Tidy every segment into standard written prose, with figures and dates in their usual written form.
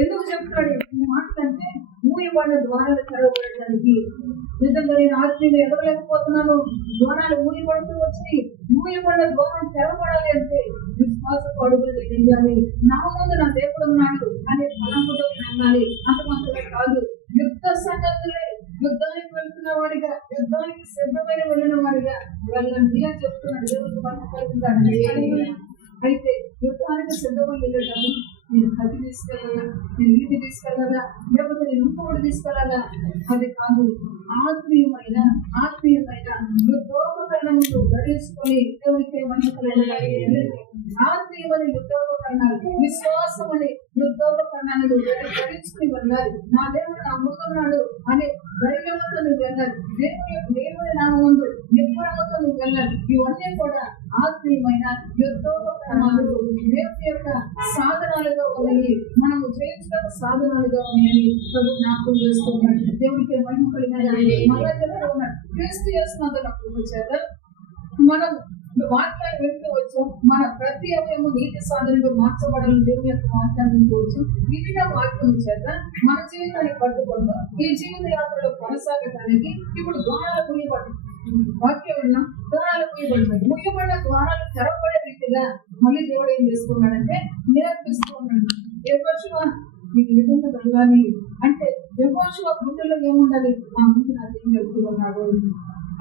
ఎందుకు చెప్తాడు ఈ మాటలంటే మూయబడిన ద్వారాలు తెరవబడటానికి. నిజంగా నేను ఆత్మీయంగా ఎదగలేకపోతున్నాను, ద్వారాలు మూయబడుతూ వచ్చి మూయబడిన ద్వారం తెరవబడాలి అంటే విశ్వాసపు అడుగులు వేయాలి. నా ముందు నా దేవుడు ఉన్నాడు అనే బలంతో నమ్మాలి. అంత మాత్రమే కాదు, యుద్ధ సంగతులే యుద్ధానికి వెళ్తున్న వాడిగా, యుద్ధానికి సిద్ధమైన వెళ్ళిన వాడిగా వెళ్ళండి అని చెప్తున్నాడు. దేవుడు మనం అయితే యుద్ధానికి సిద్ధమై వెళ్ళటము, నేను కత్తి తీసుకెళ్ళాలా, నేను నీటి తీసుకెళ్ళాలా, లేకపోతే నేను ఇంకోటి తీసుకెళ్ళాలా, అది కాదు. ఆత్మీయమైన యుద్ధోపకరణములు ధరించుకొని దేవునికి ఆత్మీయమైన యుద్ధోపకరణాలు, విశ్వాసం అనే యుద్ధోపకరణాలు ధరించుకుని వెళ్ళాలి. నా దేవుడు నా ముందున్నాడు అనే ధైర్యంతో నువ్వు వెళ్ళాలి. దేవుడి నా ముందు నిపుణులతో నువ్వు వెళ్ళాలి. ఇవన్నీ కూడా ఆత్మీయమైన యుద్ధోపకరణాలు, దేవుని యొక్క సాధనాలుగా ఉన్నాయి. మనము జయించడం సాధనాలుగా ఉన్నాయని ప్రభు జ్ఞాపకం చేస్తున్నాడు. దేవుడికి మహిమ కలిగిన మళ్ళా చెప్తూ ఉన్నాడు, క్రీస్తు యేసునందు చేత మనం వాక్యాన్ని వెళ్తూ వచ్చాం. మన ప్రతి అవయము నీతి సాధనగా మార్చబడాలని దేవుని యొక్క వాక్యాన్ని వినుకోవచ్చు. వివిధ వాక్యం చేత మన జీవితాన్ని పట్టుకుందాం. ఈ జీవిత యాత్రలో కొనసాగటానికి ఇప్పుడు ద్వారాలు ముయ్యబడి వాక్యం విన్నాం. ద్వారాలు ముయ్యబడినాయి. ముయ్యబడిన ద్వారాలు తెరవబడే రీతిగా మళ్ళీ దేవుడు ఏం చేసుకున్నాడంటే నేర్పిస్తూ ఉన్నాడు. యెహోషువ మీకు విధంగా వెళ్ళాలి అంటే యెహోషువ గుండెల్లో ఏముండాలి, ఆ ముందు నా దేవుడు వెళ్తూ ఉన్నాడు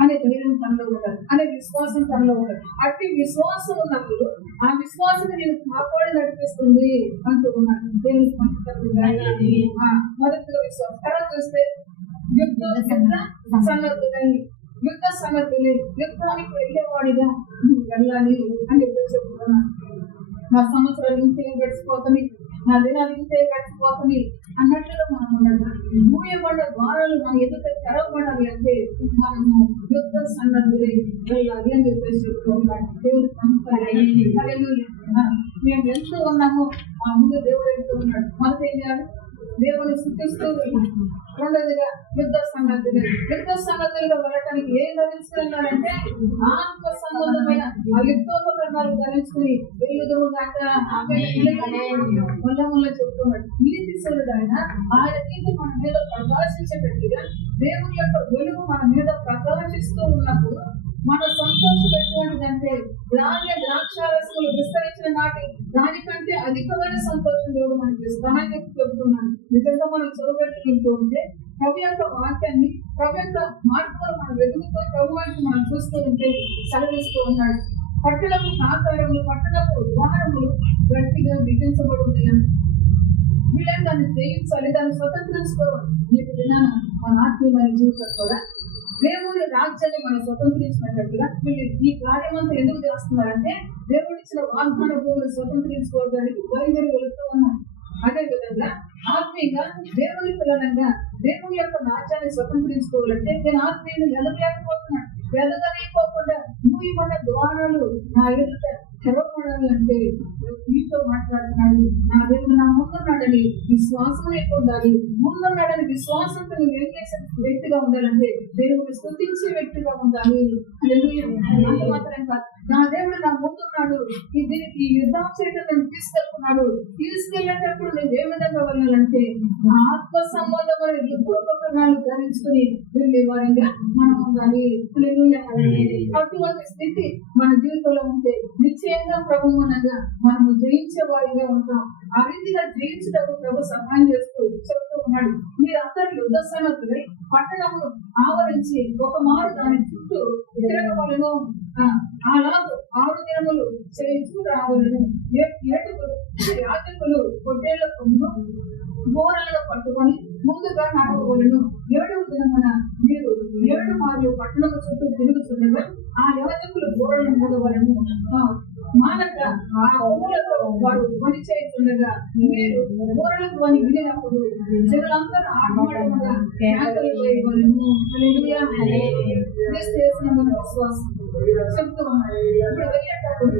అనే ధైర్యం తనలో ఉండాలి, అనే విశ్వాసం తనలో ఉండాలి. అట్టి విశ్వాసం ఉన్నప్పుడు ఆ విశ్వాసం నేను కాపాడి నడిపిస్తుంది అంటూ ఉన్నాడు. దేవునికి మొదటిగా విశ్వాసం. తర్వాత చూస్తే యుద్ధ సన్నద్ధులై యుద్ధానికి వెళ్ళేవాడిగా వెళ్ళాలి అని చెప్తున్నాను. నా సంవత్సరాలు ఇంతే గడిచిపోతుంది, నా దినాలు ఇంతే గడిచిపోతుంది అన్నట్లుగా మనం ఉండదు. మూయబడ్డ ద్వారాలు మన ఎదుట తెరవబడాలి అంటే మనము యుద్ధ సన్నద్ధులై వెళ్ళాలి అని చెప్పేసి చెప్తున్నాడు. దేవుడు మేము ఎంతో ఉన్నాము, మా ముందు దేవుడు ఎంతో ఉన్నాడు. మొదటి ఏం చేయాలి, దేవుని సృష్టిస్తూ వెళ్ళాలి. రెండోదిగా యుద్ధ సన్నద్ధులుగా వెళ్ళటానికి ఏం ధరించుకున్నాడంటే ఆత్మ సంబంధమైన ఆ యుద్ధోపకరణాలు ధరించుకుని వెలుగుదము దాక మొల్ల చెప్తున్నాడు. నీతి సూర్యుడు ఆయన నీతి మన మీద ప్రకాశించేటట్టుగా దేవుని యొక్క వెలుగు మన మీద ప్రకాశిస్తూ ఉన్నప్పుడు మన సంతోషం ఎటువంటిదంటే ద్రాక్షారసములు విస్తరించిన నాటి దానికంటే అధికమైన సంతోషం దేవుడు మనకి ఇస్తానని చెప్తున్నాను. నిజంగా మనం చదువుకుంటూ ఉంటే ప్రభు యొక్క వాక్యాన్ని, ప్రభు యొక్క మార్పులు మనం వెతుకుతూ ప్రభు వారికి మనం చూస్తూ ఉంటే సెలవిస్తూ ఉన్నాడు. పట్టణపు ఆకారములు, పట్టణపు ద్వారములు గట్టిగా బిగించబడి ఉన్నాయి. వీళ్ళని దాన్ని జయించాలి, దాన్ని స్వతంత్రించుకోవాలి. నీకు విన్నాను మన ఆత్మీయమైన జీవితం కూడా దేవుని రాజ్యాన్ని మనం స్వతంత్రించినట్టుగా వీళ్ళు ఈ కార్యమంతా ఎందుకు చేస్తున్నారంటే దేవుడు ఇచ్చిన వాగ్దాన భూమిని స్వతంత్రించుకోవడానికి బయలుదేరి వెళుతూ ఉన్నాం. అదే విధంగా ఆత్మీయంగా దేవుని పిల్లలంగా దేవుని యొక్క రాజ్యాన్ని స్వతంత్రించుకోవాలంటే నేను ఆత్మీయులు ఎదగలేకపోతున్నాను. ఎదగలేకపోకుండా మూయబడిన ద్వారాలు నా ఎదుట తెరవబడాలి అంటే మీతో మాట్లాడుతున్నాడు. నా దేవుడు నా ముందున్నాడని విశ్వాసం పొందాలి. ముందున్నాడని విశ్వాసంతో నువ్వు ఏం చేసే వ్యక్తిగా ఉండాలంటే దేవుడిని స్తుతించే వ్యక్తిగా ఉండాలి. అంత మాత్రం కాదు, నా దేవుడు నా ముందున్నాడు, ఈ యుద్ధం చేయడం నేను తీసుకెళ్తున్నాడు. తీసుకెళ్లేటప్పుడు నువ్వు ఏ విధంగా వెళ్ళాలంటే ఆత్మ సంబంధమైన యుద్ధోపకరణాలు ధరించుకుని వెళ్ళే వారిగా మనం ఉండాలి. అటువంటి స్థితి మన జీవితంలో ఉంటే నిశ్చయంగా ప్రభువునంగా మనము జయించే వారిగా ఉంటాం. ఆ రీతిగా జయించడానికి ప్రభు సహాయం చేస్తూ చెప్తూ ఉన్నాడు. మీరు అందరు యుద్ధ సన్నద్ధులై పట్టణము ఆవరించి ఒక మారు దాని చుట్టూ తిరగవలను, అలాగే 6 దినములు చేయించు రావాలను. ఏడుగురు యాజకులు పొట్టేళ్ల కొమ్మును ఘోరంగా పట్టుకొని ముందుగా నడవవలను. 7వ దినమున మీరు 7 మార్లు పట్టణము చుట్టూ తిరుగుతుండగా ఆ యాజకులు గోడలను మూడవలను. మానక ఆ కొమ్ములతో వారు పని చేస్తుండగా మీరు గోడల ధ్వని వినినప్పుడు జనులందరూ ఆటమాటముగా కేకలు వేయవలను. క్రీస్తు యేసునందు విశ్వాసం చెప్తూ ఉన్నారు. ఇప్పుడు వెళ్ళేటప్పుడు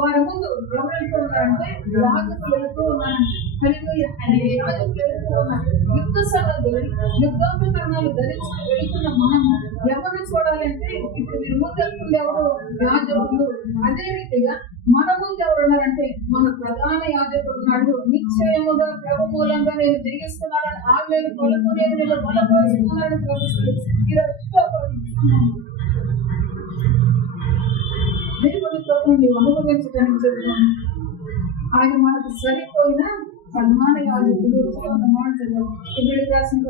వారి ముందు ఎవరు వెళ్తూ ఉన్నారంటే యాజకులు వెళుతూ ఉన్నారు. యాజకులు వెళుతూ ఉన్నారు. యుద్ధ సన్నద్ధులు యుద్ధోపకరణాలు ధరించుకుని వెళుతున్న మనము ఎవరిని చూడాలంటే ఇప్పుడు మీరు ముందు వెళ్తుంది ఎవరు? యాజకులు. అదే రీతిగా మన ముందు ఎవరు ఉన్నారంటే మన ప్రధాన యాజకుడు ఉన్నాడు. నిశ్చయముగా ప్రభు మూలంగా నేను జయిస్తున్నానని ఆమెను కొలుపు నేను బలపరుచుకున్నాడు ప్రభుత్వం. దేవుని కోసం నీవు అనుభవించడానికి చెప్తున్నాను. ఆయన మనకు సరిపోయిన ప్రధాన యాజకుడు. మాట చదివాం ఇప్పుడు రాసిన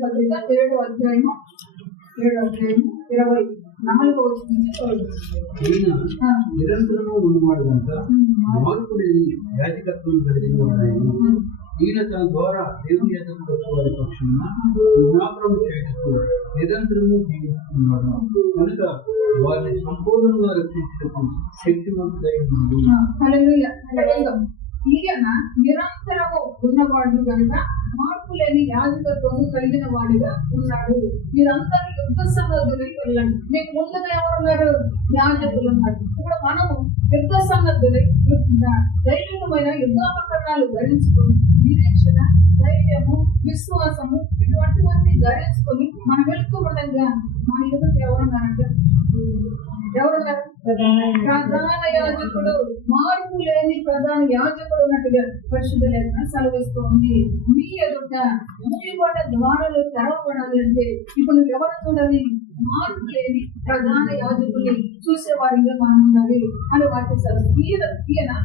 పత్రిక 7వ అధ్యాయము 24వ వచనం. నిరంతరము ఉన్నవాడు కనుక మార్పు లేని యాజకత్వం కలిగిన వాడాయను. ఈయన తన ద్వారా దేవుని యాజకుడు వారి పక్షమున విజ్ఞాపనం చేస్తూ నిరంతరము జీవిస్తున్నాడు కనుక వారిని సంపూర్ణంగా రక్షించడానికి శక్తివంతుడై ఉన్నాడు. ఈయన నిరంతరము ఉన్నవాడు కనుక మార్పు లేని యాజకత్వము కలిగిన వాడిగా ఉన్నాడు. మీరందరూ యుద్ధ సన్నద్ధులై వెళ్ళండి. మీకు ముందుగా ఎవరున్నారు? యాజకులు ఉన్నారు. ఇప్పుడు మనము యుద్ధ సన్నద్ధులై దైవికమైన యుద్ధోపకరణాలు ధరించుకొని నిరీక్షణ, ధైర్యము, విశ్వాసము ఇటువంటివన్నీ ధరించుకొని మనం వెళుతూ ఉండగా మన ఎదురు ఎవరున్నారంటే ఎవరున్నారు? ప్రధాన యాజకుడు. మార్పు లేని ప్రధాన యాజకుడు ఉన్నట్టుగా పరిశుద్ధ లేఖనం సెలవిస్తోంది. మీ ఎదుట మూయబడ్డ ద్వారాలు తెరవబడాలి అంటే ఇప్పుడు నువ్వు ఎవరు చూడాలి? మార్పు లేని ప్రధాన యాజకుల్ని చూసేవాడిగా మనం ఉండాలి అని వాక్యం సెలవు. ఈయన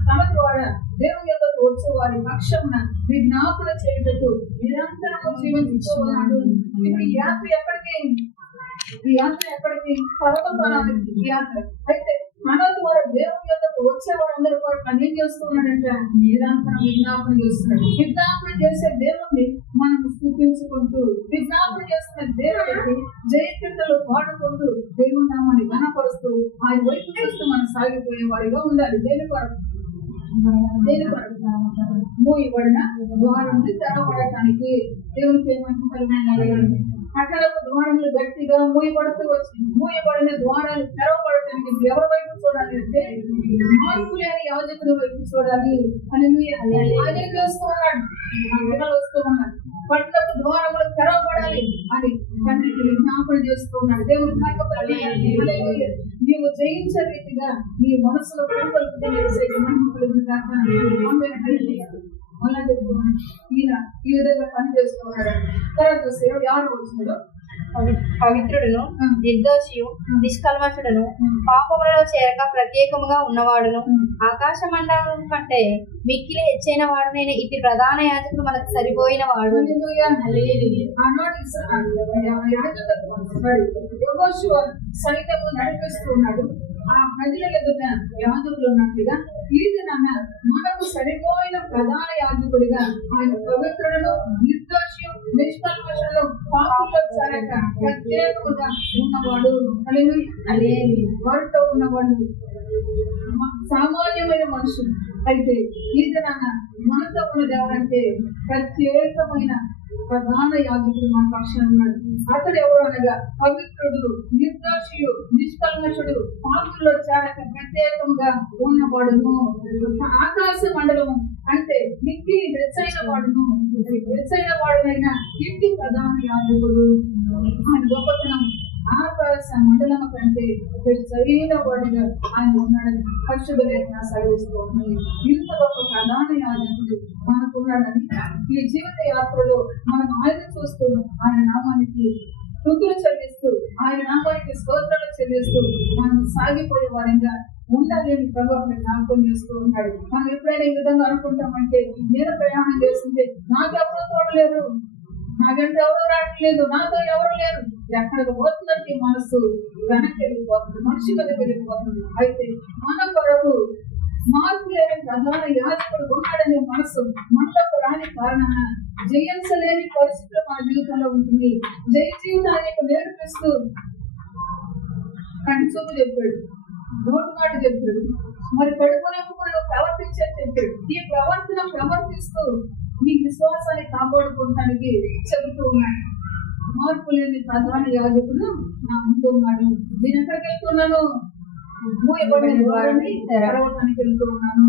తన ద్వారా దేవుని యొద్దకు వచ్చే వారి పక్షమున విజ్ఞాపన చేయుటకు నిరంతరము జీవిస్తూ ఉన్నాడు. ఇప్పుడు ఈ యాత్ర ఎక్కడికి? ఈ యాత్ర ఎక్కడికి? పర్వతానికి యాత్ర. అయితే మన ద్వారా దేవుని యొద్దకు వచ్చే వారందరూ కూడా తను ఏం చేస్తున్నాడంటే నిరంతరం విజ్ఞాపన చేస్తున్నాడు. విజ్ఞాపన చేసే దేవుణ్ణి మనం స్థుతించుకుంటూ, విజ్ఞాపన చేస్తున్న దేవుడికి జయకీర్తనలు పాడుకుంటూ దేవుని నామాన్ని ఘనపరుస్తూ ఆయన వైపు చూస్తూ మనం సాగిపోయే వారిగా ఉండాలి. దేని కొరకు? మూయబడిన ద్వారం తెరవబడటానికి దేవునికి ఏమంటారు? అట్లపు ద్వారములు గట్టిగా మూయబడుతూ వచ్చింది. మూయబడిన ద్వారాలు తెరవబడటానికి ఎవరి వైపు చూడాలి అంటే మార్పు లేని యాజకుడి వైపు చూడాలి అని అదే చేస్తూ ఉన్నాడు. పిల్లలు వస్తూ ఉన్నారు. పట్లపు ద్వారములు తెరవబడాలి అని తండ్రికి విజ్ఞాపన చేస్తూ ఉన్నాడు. దేవుడికి నీవు జయించే రీతిగా నీ మనసులో ఈయన ఈ విధంగా పని చేస్తూ ఉన్నాడు. తర్వాత ఎవరు వచ్చినాడు? పవిత్రుడును, నిర్దోషియు, నిష్కల్మషుడును, పాపములలో చేరక ప్రత్యేకముగా ఉన్నవాడును, ఆకాశ మండలం కంటే మిక్కిలి హెచ్చైన వాడునైన ఇటు ప్రధాన యాజకుడు మనకు సరిపోయిన వాడు. సైన్యము నడిపిస్తున్నాడు. ఆ ప్రజల ఎదుట యాజకులు ఉన్నట్టుగా ఈయన మనకు సరిపోయిన ప్రధాన యాజకుడిగా ఆయన పవిత్రులను, నిర్దోషియు, నిష్కల్మషులను, పాపుల్లో చేరక ప్రత్యేకముగా ఉన్నవాడు. వారితో ఉన్నవాడు సామాన్యమైన మనుషులు. అయితే ఈయన మనతో ఉన్నది ఎవరంటే ప్రత్యేకమైన ప్రధాన యాజకుడు మన పక్షాన ఉన్నాడు. అతడు ఎవరు అనగా పవిత్రుడు, నిర్దోషియు, నిష్కల్మషుడు, పాపుల్లో చేరక ప్రత్యేకంగా ఉన్నవాడును. ఆకాశ మండలము అంటే మిక్కిలి హెచ్చైన వాడును. హెచ్చైన వాడునైనా ఇంటి ప్రధాన యాజకుడు. ఆయన గొప్పతనం ఆకాశ మండలం కంటే హెచ్చైన వాడుగా ఆయన ఉన్నాడని పరిశుద్ధ లేఖనం సెలవిస్తోంది. ఇంత గొప్ప ప్రధాన యాజకుడు మనకున్నాడని ఈ జీవిత యాత్రలో మనం ఆయన చూస్తూ ఆయన నామానికి స్తుతులు చెల్లిస్తూ ఆయన నామానికి స్తోత్రాలు చెల్లిస్తూ మనం సాగిపోయే వారిగా ఉండాలని ప్రభావం జ్ఞాపకం చేస్తూ ఉంటాడు. మనం ఎప్పుడైనా ఈ విధంగా అనుకుంటామంటే నేను ప్రయాణం చేస్తుంటే నాకెవరూ తోడలేరు, నాకంటే ఎవరు రావట్లేదు, నాతో ఎవరు లేరు, ఎక్కడికి పోతుందంటే మనసు వెనక్కి వెళ్ళిపోతుంది, మనిషి మీదకి వెళ్ళిపోతుంది. అయితే మన కొరకు మార్పు లేని ప్రధాన యాజకుడు ఉన్నాడనే మనసు మనలోకి రాని కారణాన జయించలేని పరిస్థితులు మన జీవితంలో ఉంటుంది. జయ జీవితాన్ని నేర్పిస్తూ కంటి చూపు చెప్పాడు, నోటు మాట చెప్పాడు, మరి కడుపునకు నువ్వు ప్రవర్తించే చెప్పాడు. ఈ ప్రవర్తిస్తూ నీ విశ్వాసాన్ని కాపాడుకోవడానికి చెబుతూ ఉన్నాడు. మార్పు లేని ప్రధాన యాజకుడు నా ముందు ఉన్నాడు. నేను ఎక్కడికి వెళ్తున్నాను? మూయబడిన ద్వారాన్ని తెరవటానికి వెళ్తూ ఉన్నాను.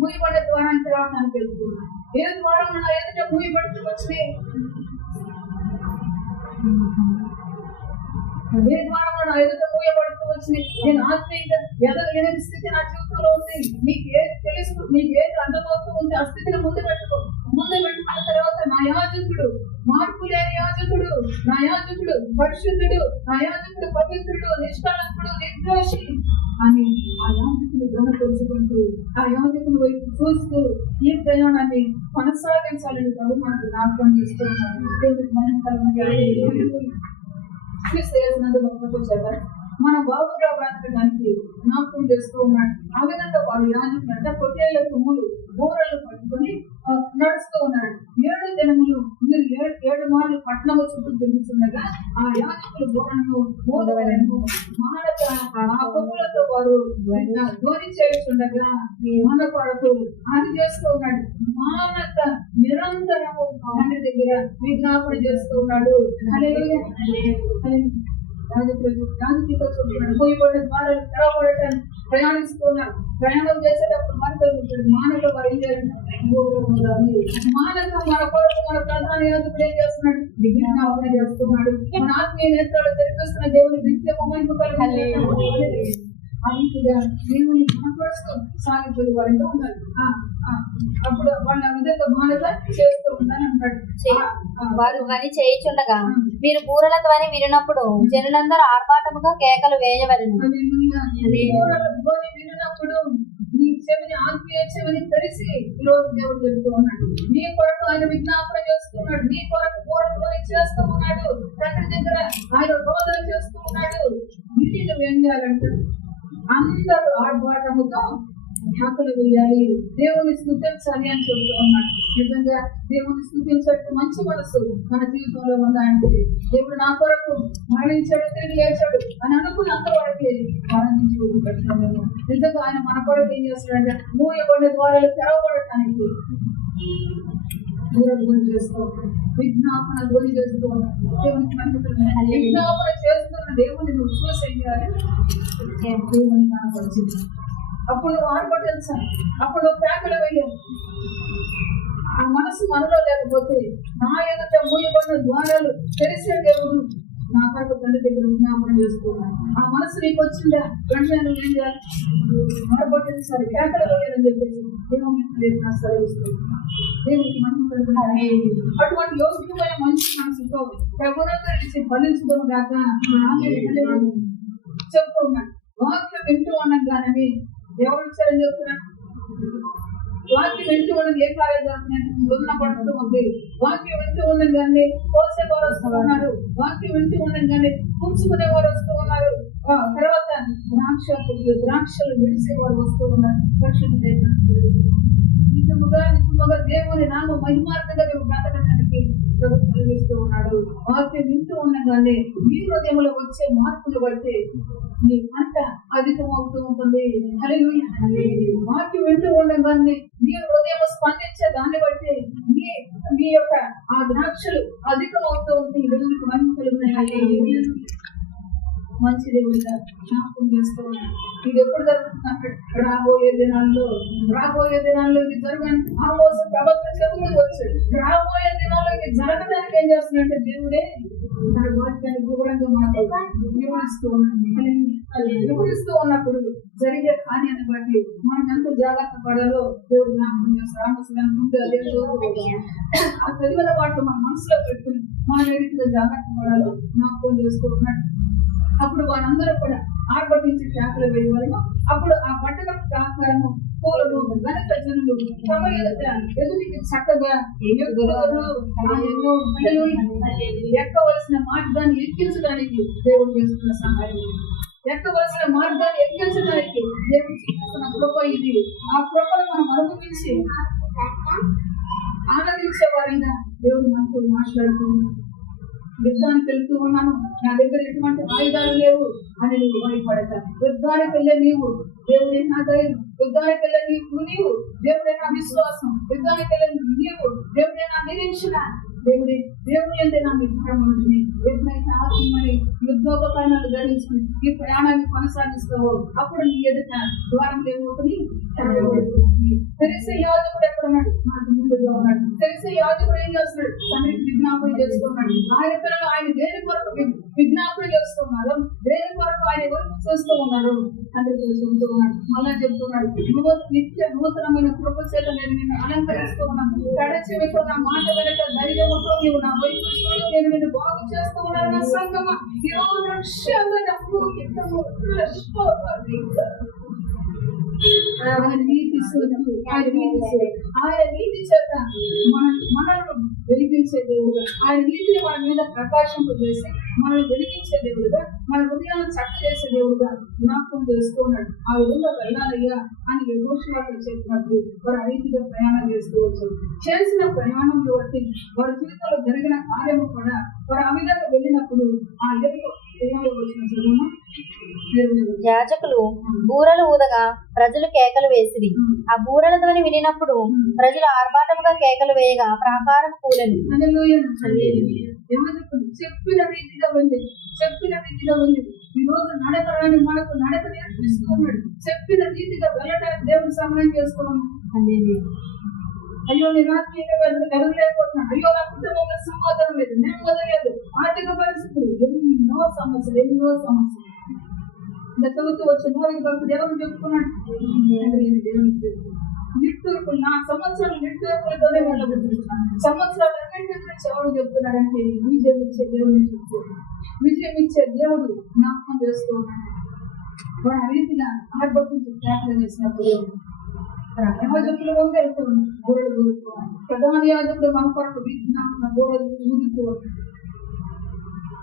మూయబడిన ద్వారాన్ని తెరవటానికి వెళ్తున్నాను. ఏ ద్వారం నా ఎదుట మూయబడుతూ వచ్చినాయి? ఏ ద్వారం నా ఎదుట మూయబడుతూ వచ్చినాయి? నేను ఆత్మీయంగా ఎదగలేని స్థితి నా జీవితంలో ఉంది. నీకేది తెలుసు, నీకేది అర్థమవుతూ ఉంది, ఆ స్థితిని ముందు పెట్టుకున్న తర్వాత నా యాజకుడు మార్పు లేని యాజకుడు, నా యాజకుడు పరిశుద్ధుడు, నా యాజకుడు పవిత్రుడు, నిష్కలంకుడు, నిర్దోషి అని ఆ యాజకుని గ్రహపరుచుకుంటూ ఆ యాజకుని వైపు చూస్తూ ఈ ప్రయాణాన్ని కొనసాగించాలని ప్రభు మనకు జ్ఞాపకం చేస్తున్నాడు. మనం బాగుగా బ్రతకడానికి జ్ఞాపకం చేస్తూ ఉన్నాడు. ఆ విధంగా వాడు యాజకులంటే పొట్టేళ్ల కొమ్ములు బూరలు పట్టుకుని నడుస్తూ ఉన్నాడు. 7 దినములు మీరు 7 మార్లు పట్టణము చుట్టూ తిరుగుతుండగా ఆ యాజకులు బూరను మోదవలను మానక ఆ కొమ్ములతో వారు ధ్వని చేస్తుండగా మన కొరకు అది చేస్తూ ఉన్నాడు. మానక నిరంతరము తండ్రి దగ్గర విజ్ఞాపన చేస్తూ ఉన్నాడు. రాజకీయ పోయిపడిన ద్వారాలు తెరవబడటాన్ని ప్రయాణిస్తున్నారు. ప్రయాణం చేసేటప్పుడు మనతో మానక మానక మన కొరకు మన ప్రధాన యాజకుడు ఏం చేస్తున్నాడు? విజ్ఞాపన చేస్తున్నాడు. మన ఆత్మీయ నేత్రాలు తెరిపిస్తున్న దేవుని నిత్యము మహిమ కలుగును. అదిగా దేవుని కనపరుస్తూ సాగిపోయి వారితో ఉండాలి. అప్పుడు వాళ్ళు ఆ విధంగా మానక చేస్తూ ఉండాలని అంటాడు. వారు ధ్వని చేయుచుండగా మీరు బూరల ధ్వని వినినప్పుడు జనులందరూ ఆర్భాటముగా కేకలు వేయవలెను. వినినప్పుడు నీ చెవిని ఆత్మీయ చెవిని తెరిచి ఈరోజు దేవుడు చెబుతూ ఉన్నాడు. నీ కొరకు ఆయన విజ్ఞాపన చేస్తున్నాడు. నీ కొరకు ధ్వని చేస్తూ ఉన్నాడు. తండ్రి దగ్గర ఆయన రోదన చేస్తూ ఉన్నాడు. ఇది నువ్వేం చేయాలంటే అందరూ ఆర్భాటముతో హక్కులు వేయాలి, దేవుని స్తుతించాలి అని చెబుతూ ఉన్నాడు. నిజంగా దేవుని స్తుతించట్టు మంచి మనసు మన జీవితంలో ఉందా అంటే దేవుడు నా కొరకు మరణించాడు, తిరిగి లేచాడు అని అనుకున్నంత వరకే ఆనందించి వదిలిపెట్టాము. నిజంగా ఆయన మన కొరకు ఏం చేస్తాడంటే మూయబడిన ద్వారాలు తెరవబడటానికి ధ్వని చేస్తూ ఉన్నాడు. విజ్ఞాపన ధ్వని చేస్తూ ఉన్నాడు. దేవునికి విజ్ఞాపన చేస్తున్న దేవుని నువ్వు చూసేయాలి. దేవుని కనపరిచింది. అప్పుడు నువ్వు ఆర్భటించాలి. అప్పుడు నువ్వు కేకలు వేయాలి. ఆ మనసు మనలో లేకపోతే నా ఎదుట మూయబడిన ద్వారాలు తెరిసే దేవుడు నా కొరకు తండ్రి దగ్గర విజ్ఞాపన చేస్తున్నాను. ఆ మనసు నీకు వచ్చిందా? వెంటనే నువ్వు ఏం చేయాలి? ఆర్భటించాలి, కేకలు వేయాలని చెప్పేసి దేవుని సెలవిస్తుంది. దేవునికి మనం అటువంటి యోగ్యమైన మంచి మనసుతో ప్రభుత్వం ఫలించడం కాక చెప్తూ ఉన్నాడు. వాక్యం వింటూ ఉండగానే ఎవరు వచ్చారని చెప్తున్నాడు? వాక్యం వింటూ ఉండగా ఏ కార్యాలు జరుగుతున్నాయి? పడుతూ ఉంది. వాక్యం వింటూ ఉండగానే కోసేవారు వస్తూ ఉన్నారు. వాక్యం వింటూ ఉండగానే కూర్చుకునే వారు వస్తూ ఉన్నారు. తర్వాత ద్రాక్షలు విడిసేవారు వస్తూ ఉన్నారు. నిజముగా దేవుని నామ మహిమార్థంగా నువ్వు బ్రతకడానికి ప్రభుత్వం కలిగిస్తూ ఉన్నాడు. వాక్యం వింటూ ఉండగానే మీ హృదయంలో వచ్చే మార్పులు బట్టి నీ పంట అధికమవుతూ ఉంటుంది. వాక్యం వింటూ ఉండగానే నీ హృదయం స్పందించే దాన్ని బట్టి నీ యొక్క ఆ ద్రాక్షలు అధికమవుతూ ఉంటాయి. దేవునికి మహిమ కలుగుతాయి. మంచి దేవుడిగా జ్ఞాపకం చేసుకోవాలి. ఇది ఎప్పుడు జరుగుతుంది? రాబోయే దినాల్లో ఇది జరగని ఆమోస ప్రవక్త చెబుతూ వచ్చాడు. రాబోయే దినాల్లో ఇది జరగడానికి ఏం చేస్తున్నట్టే దేవుడే తన వాక్యాన్ని ఘోరంగా వివరిస్తూ ఉన్నప్పుడు జరిగే కార్యాన్ని బట్టి మనం ఎంత జాగ్రత్త పడాలో దేవుడు జ్ఞాపకం చేస్తాడు. ఆ చదివిన వాటిని మన మనసులో పెట్టుకుని మనం ఏ రీతిగా జాగ్రత్త పడాలో జ్ఞాపకం చేస్తూ ఉన్నాడు. అప్పుడు వారందరూ కూడా ఆర్భటించి కేకలు వేయవలను. అప్పుడు ఆ పట్టణం ఆకారము పూలను గణిత జనులు తమ ఎదుటికి చక్కగా ఎక్కవలసిన మార్గాన్ని ఎక్కించడానికి దేవుడు చేస్తున్న సహాయం. ఎక్కవలసిన మార్గాన్ని ఎక్కించడానికి దేవుడు చేస్తున్న కృప ఇది. ఆ కృపను మనం అనుభవించి ఆనందించే వారైనా దేవుడు మనతో మాట్లాడుతున్నాడు. యుద్ధానికి వెళ్తూ ఉన్నాను, నా దగ్గర ఎటువంటి ఆయుధాలు లేవు అని నీవు భయపడతాను. యుద్ధానికి వెళ్ళే నీవు దేవుడే నా ధైర్యం, యుద్ధానికి వెళ్ళే నీవు దేవుడే నా విశ్వాసం, యుద్ధానికి వెళ్ళే నీవు దేవుడే నా నిరీక్షణ, దేవుడి అంటే నా నిర్భరం ఉంటుంది. ఎప్పుడైతే ఆత్మని యుద్ధోపకరణాలు ధరించుకుని ఈ ప్రయాణాన్ని కొనసాగిస్తావో అప్పుడు నీ ఎదుట ద్వారం ఏమవుతుంది, తెరవబడుతుంది. తెలిసే యాజకుడు ఎక్కడున్నాడు, నాకు ముందుగా ఉన్నాడు. తెలిసే యాజకుడు ఏం చేస్తున్నాడు, తండ్రికి విజ్ఞాపన చేస్తున్నాడు. ఆయన పిల్లలు ఆయన దేని కొరకు విజ్ఞాపన చేస్తున్నారు, దేని కొరకు ఆయన వరకు చేస్తూ ఉన్నారు తండ్రితో చెబుతూ ఉన్నాడు. మళ్ళా చెప్తున్నాడు, నిత్య నూతనమైన కృప చేత నేను నిన్ను అలంకరిస్తూ ఉన్నాను. కడచెవితో నా మాట వెనక ధైర్యంతో నీవు నా వైపు చూడు, నేను నిన్ను బాగు చేస్తూ ఉన్నాను. నా సంగమ ఆయన నీతి చేత మనల్ని వెలిగించే దేవుడు, ఆయన నీతిని మన మీద ప్రకాశింపజేసి మనల్ని వెలిగించే దేవుడుగా, మన హృదయాలను చక్క చేసే దేవుడుగా జ్ఞాపకం చేసుకున్నాడు. ఆ విధంగా వెళ్ళాలయ్యా అని యెహోషువతో చెప్పినప్పుడు వారు రీతిగా ప్రయాణం చేస్తూ వచ్చారు. చేసిన ప్రయాణంలో బట్టి వారి జీవితంలో జరిగిన కార్యము కూడా వారు ఆ విధంగా వెళ్ళినప్పుడు ఆ ఏమో వచ్చిన చదువు యాజకులు బూరలు ఊదగా ప్రజలు కేకలు వేసిరి. ఆ బూరల ధ్వని వినినప్పుడు ప్రజలు ఆర్భాటముగా కేకలు వేయగా ప్రాకారం కూలెను. చెప్పిన రీతిగా ఉంది. ఈ రోజు నడకరాని మనకు నడక నేర్పిస్తూ ఉన్నాడు. చెప్పిన రీతిగా వెళ్ళడానికి దేవుడు సహాయం చేస్తున్నాడు. అయ్యో నేను రాత్రి కదలలేకపోతున్నాను, అయ్యో నా కుటుంబంలో సమాధానం లేదు, నెమ్మది లేదు, ఆర్థిక పరిస్థితులు, ఎన్నో సమస్యలు. ఇంకా చదువుతూ వచ్చి దేవుడు చెప్పుకున్నాడు, నిట్టూర్పులు నా సంవత్సరాలు నిట్టూర్పులతోనే వెళ్ళబోతున్నాను. సంవత్సరాలు అన్నింటి గురించి ఎవరు చెప్తున్నాడంటే విజయం ఇచ్చే దేవుడిని చెప్తూ, విజయం ఇచ్చే దేవుడు జ్ఞాపకం చేస్తూ ఉన్నాడు. వాడు ఆ రీతిగా ఆర్భటించి త్యాగం వేసినప్పుడు యాజకులు వెళ్తూ గోడలు దూరుకోవాలి. ప్రధాన యాజకుడు మన కొరకు విజ్ఞాపన గోడలు ఊదుతూ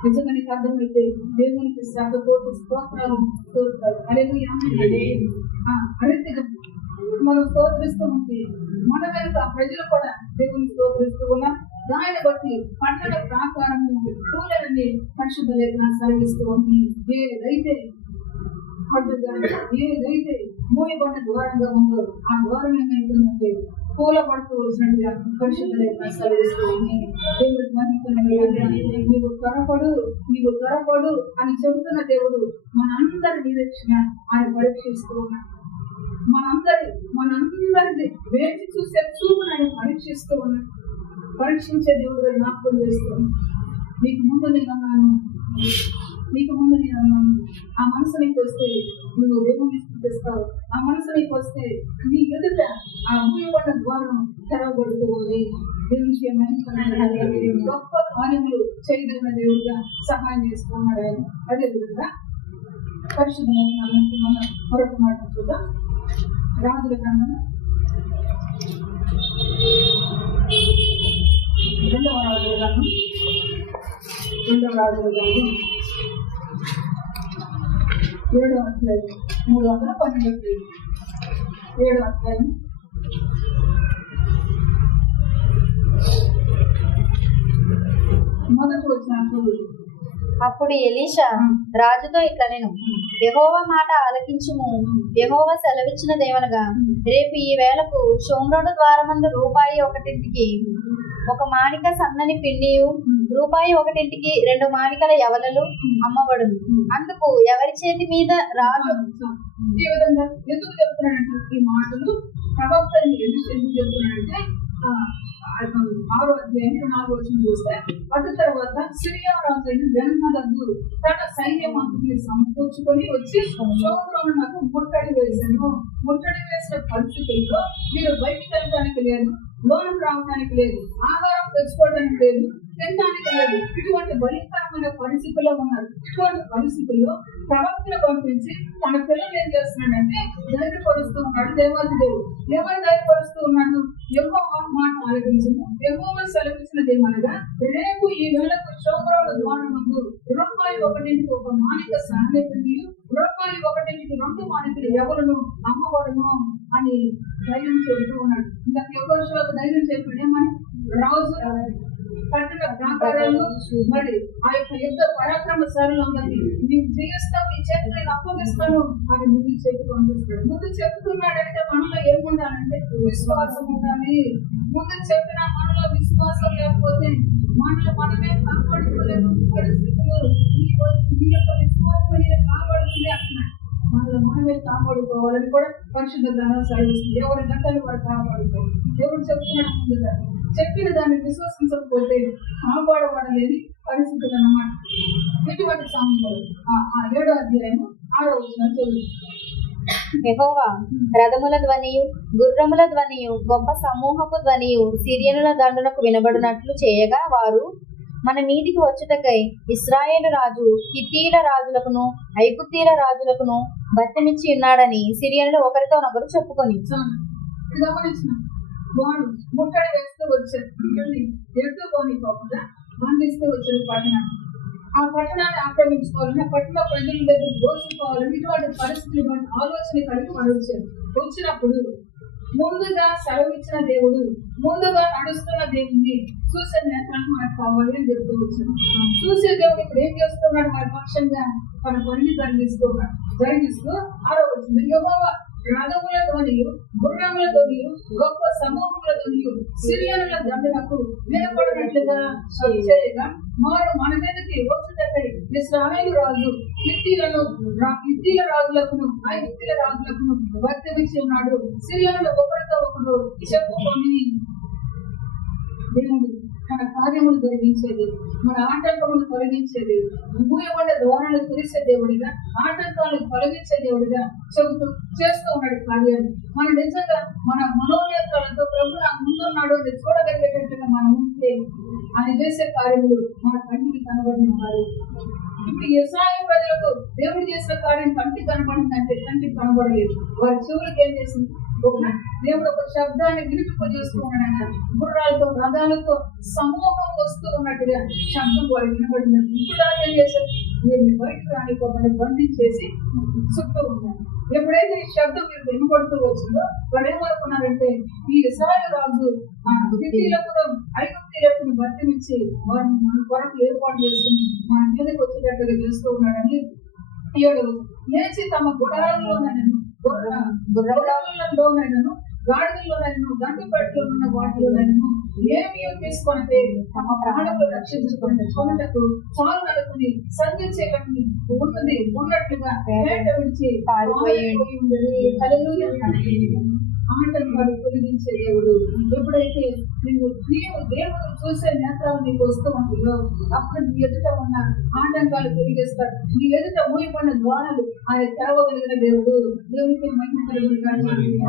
నిజంగా నీకు అర్థమైతే దేవునికి శ్రద్ధతోటి స్తోత్రాలు స్తోత్రాలు అరీతిగా మనం స్తోత్రిస్తూ ఉంటే మన వెనుక ప్రజలు కూడా దేవుని స్తోత్రిస్తూ ఉన్నాం. దాన్ని బట్టి పట్టణ ప్రాకారము పూలని పరిశుద్ధ లేఖన సెలవిస్తూ ఉంది. ఏదైతే మూయబడిన ద్వారంగా ఉందో ఆ ద్వారం ఏమైతుందంటే పూల పడుతూ వచ్చినట్టుగా పరిశుద్ధ లేఖన సెలవిస్తూ ఉంది. నీవు త్వరపడు అని చెబుతున్న దేవుడు మనందరి నిరీక్షణ ఆయన పరీక్షిస్తూ ఉన్నాడు. మనందరి వేచి చూసే చూపును ఆయన పరీక్షిస్తూ ఉన్నాడు. పరీక్షించే దేవుడు జ్ఞాపకం చేస్తున్నాను. నీకు ముందు నేను అన్నాను. ఆ మనసు నీకు వస్తే నువ్వు దేవుని స్థుతిస్తావు. ఆ మనసు నీకు వస్తే నీ ఎదుట ఆ మూయబడిన ద్వారం తెరవబడుతూ ఉంది. దేవునికి గొప్ప కార్యములు చేయగలిగిన దేవుడుగా సహాయం చేస్తున్నాడు ఆయన. అదేవిధంగా పరిశుద్ధమైన మరొక మాట చూద్దాం. రాజుల గ్రంథం 2వ రాజుల గ్రంథం 7వ అధ్యాయం 312 7వ అధ్యాయం మొదటి వచ్చిన. అప్పుడు ఎలీషా రాజుతో ఇట్లనెను, యెహోవా మాట ఆలకించుము. యెహోవా సెలవిచ్చినదేమనగా, రేపు ఈ వేళకు షోమ్రోను ద్వారమందు రూపాయి 1 ఒక మాణిక సన్నని పిండియు, రూపాయి 1 2 మాణికల యవలలు అమ్మబడును. అందుకు ఎవరి చేతి మీద రాజు. ఈ విధంగా ఎందుకు చెప్తున్నాడంటే ఈ మాటలు ప్రవక్త ఎందుకు చెప్తున్నాడంటే 6వ అధ్యాయం 4వ వచనం చూస్తే, అటు తర్వాత సిరియా రాజు అయిన బెన్హదదు తన సైన్యమంతుని సమకూర్చుకొని వచ్చి షోమ్రోనునకు ముట్టడి వేశాను. ముట్టడి వేసిన పరిస్థితుల్లో మీరు బయటికి వెళ్ళడానికి లేదు, లోనం రావడానికి లేదు, ఆహారం తెచ్చుకోవడానికి లేదు, తినడానికి లేదు. ఇటువంటి భయంకరమైన పరిస్థితుల్లో ఉన్నారు. ఇటువంటి పరిస్థితుల్లో ప్రవక్తను పంపించి తన పిల్లలు ఏం చేస్తున్నాడంటే ధైర్యపరుస్తూ ఉన్నాడు. దేవాది దేవుడు ఏమని ధైర్యపరుస్తూ ఉన్నాడు? యెహోవా మాట ఆలకించుము. యెహోవా సెలవిచ్చినదేమనగా, రేపు ఈ వేళకు షోమ్రోను ద్వారమందు రూపాయి 1 ఒక మాణిక సన్నని పిండియు, రూపాయి 1 2 మాణికలు ఎవరును అమ్మబడును అని ధైర్యం చెబుతూ ఉన్నాడు. ఇంకా యెహోషువకు ధైర్యం చెప్పాడు. ఏమని? రాజు పట్టణ ప్రాకారాలను మరి ఆ యొక్క యుద్ధ పరాక్రమశాలందరినీ నీవు జయిస్తావు, ఈ చేతిని నేను అప్పగిస్తాను అని ముందు చేతి పంపిస్తాడు. ముందు చెప్తున్నాడంటే మనలో ఏముండాలంటే విశ్వాసం ఉండాలి. ముందు చెప్పిన మనలో విశ్వాసం లేకపోతే మనలో మనమే కాపాడుకోలేము. పరిస్థితులు నీ యొక్క విశ్వాసం కాపాడుతుంది అంటున్నాడు. మనలో మనమే కాపాడుకోవాలని కూడా పరిశుద్ధ గ్రంథం సెలవిస్తుంది. ఎవరి గంటలు వాడు కాపాడుకోవాలి. ఎవరు చెప్తున్నాడు ముందుగా చెప్పిన దాన్ని విశ్వసించకపోతే కాపాడబడలేని పరిస్థితులు అన్నమాట. ఇటువంటి సమయంలో ఆ 7వ అధ్యాయము 6వ వచనం చదువు. యెహోవా రథముల ధ్వనియు గుర్రముల ధ్వనియు గొప్ప సమూహపు ధ్వనియు సిరియనుల దండునకు వినబడినట్లు చేయగా వారు మన మీదికి వచ్చుటకై ఇశ్రాయేలు రాజు హిత్తీల రాజులకును ఐగుప్తీల రాజులకును బత్తెమిచ్చి ఉన్నాడని సిరియనులు ఒకరితోనొకరు చెప్పుకొని గమనించిన వాడు ముట్టడి వేస్తూ వచ్చారు. ఎత్తుకొని పోకుండా బంధిస్తూ వచ్చారు పట్టణాన్ని. ఆ పట్టణాన్ని ఆక్రమించుకోవాలని, ఆ పట్టణ ప్రజల దగ్గర దోచుకోవాలని ఇటువంటి పరిస్థితులు మన ఆలోచన కలిగి వాడు వచ్చారు. వచ్చినప్పుడు ముందుగా సెలవిచ్చిన దేవుడు, ముందుగా నడుస్తున్న దేవుడిని చూసే నేత్రాన్ని మనకు కావాలి అని చెప్తూ వచ్చాడు. చూసే దేవుడు ఇప్పుడు ఏం చేస్తున్నాడు? వారి పక్షంగా తన పనిని జరిగిస్తూ 6వ వచనం. యెహోవా రథముల ధ్వనియు గుర్రముల ధ్వనియు గొప్ప సమూహముల ధ్వనియు సిరియనుల దండునకు వినపడినట్లుగా చేయగా వారు మన మీదకి వచ్చుటకై ఇశ్రాయేలు రాజు హిత్తీల రాజులకును ఐగుప్తీల రాజులకును బత్తెమిచ్చి ఉన్నాడు. సిరియనులు ఒకరితో ఒకరు చెప్పుకొని దేవుడు మన కార్యములు జరిగించేది, మన ఆటంకములు తొలగించేది, మూయబడ్డ ద్వారాలు తెరిసే దేవుడిగా, ఆటంకాలను తొలగించే దేవుడిగా చెబుతూ చేస్తూ ఉన్నాడు కార్యాలు. మన నిజంగా మన మనోనేత్రాలతో ప్రభు నాకు ముందున్నాడు అని చూడగలిగేటట్టుగా మనం ఉంటే ఆయన చేసే కార్యములు మన కంటికి కనబడిన కార్యం. ఇప్పుడు ఇశ్రాయేలు ప్రజలకు దేవుడు చేసిన కార్యం కంటికి కనబడిందంటే కంటికి కనబడలేదు. వారి చెవులకు ఏం చేసింది? దేవుడు ఒక శబ్దాన్ని వినిపింపజేస్తూ ఉన్నాడు. గుర్రాలతో రథాలతో సమూహం వస్తూ ఉన్నట్టుగా శబ్దం వారు వినబడింది. ఇప్పుడు దాకా ఏం చేశారు? వీరిని బయటకు రానిపోకుండా బంధించేసి చుట్టూ ఉన్నారు. ఎప్పుడైతే ఈ శబ్దం మీరు వినబడుతూ వచ్చిందో వారు ఏమనుకున్నారంటే ఈ ఇశ్రాయేలు రాజు హిత్తీలకు ఐగుప్తీలకు బతిమిచ్చి వారిని మన కొరకు ఏర్పాటు చేసుకుని మన మీదకి వచ్చేటట్టుగా చేస్తూ ఉన్నాడని 7వ లేచి తమ గుడారాల్లోనైనా గుర్రాలలోనైనా గాడిదల్లోనైనా గంటుపెట్టులో వాటిలోనైనా ఏమి తీసుకొనితే తమ ప్రాణములు రక్షించుకొనుటకు చాలు నడుకుని సంధించే కట్టి ఉన్నట్లుగా పేట విడిచి పారిపోయి ఉండేది. హల్లెలూయా. ఆటంకాలు తొలగించే దేవుడు. ఎప్పుడైతే నీవు దేవుడు చూసే నేత్రాలు నీకు వస్తూ ఉంటాయో అప్పుడు నీ ఎదుట ఉన్న ఆటంకాలు తొలగిస్తాడు. నీ ఎదుట మూయబడిన ద్వారాలు ఆయన తెరవగలిగిన దేవుడు. దేవునికి మహిమ కలుగును గాక.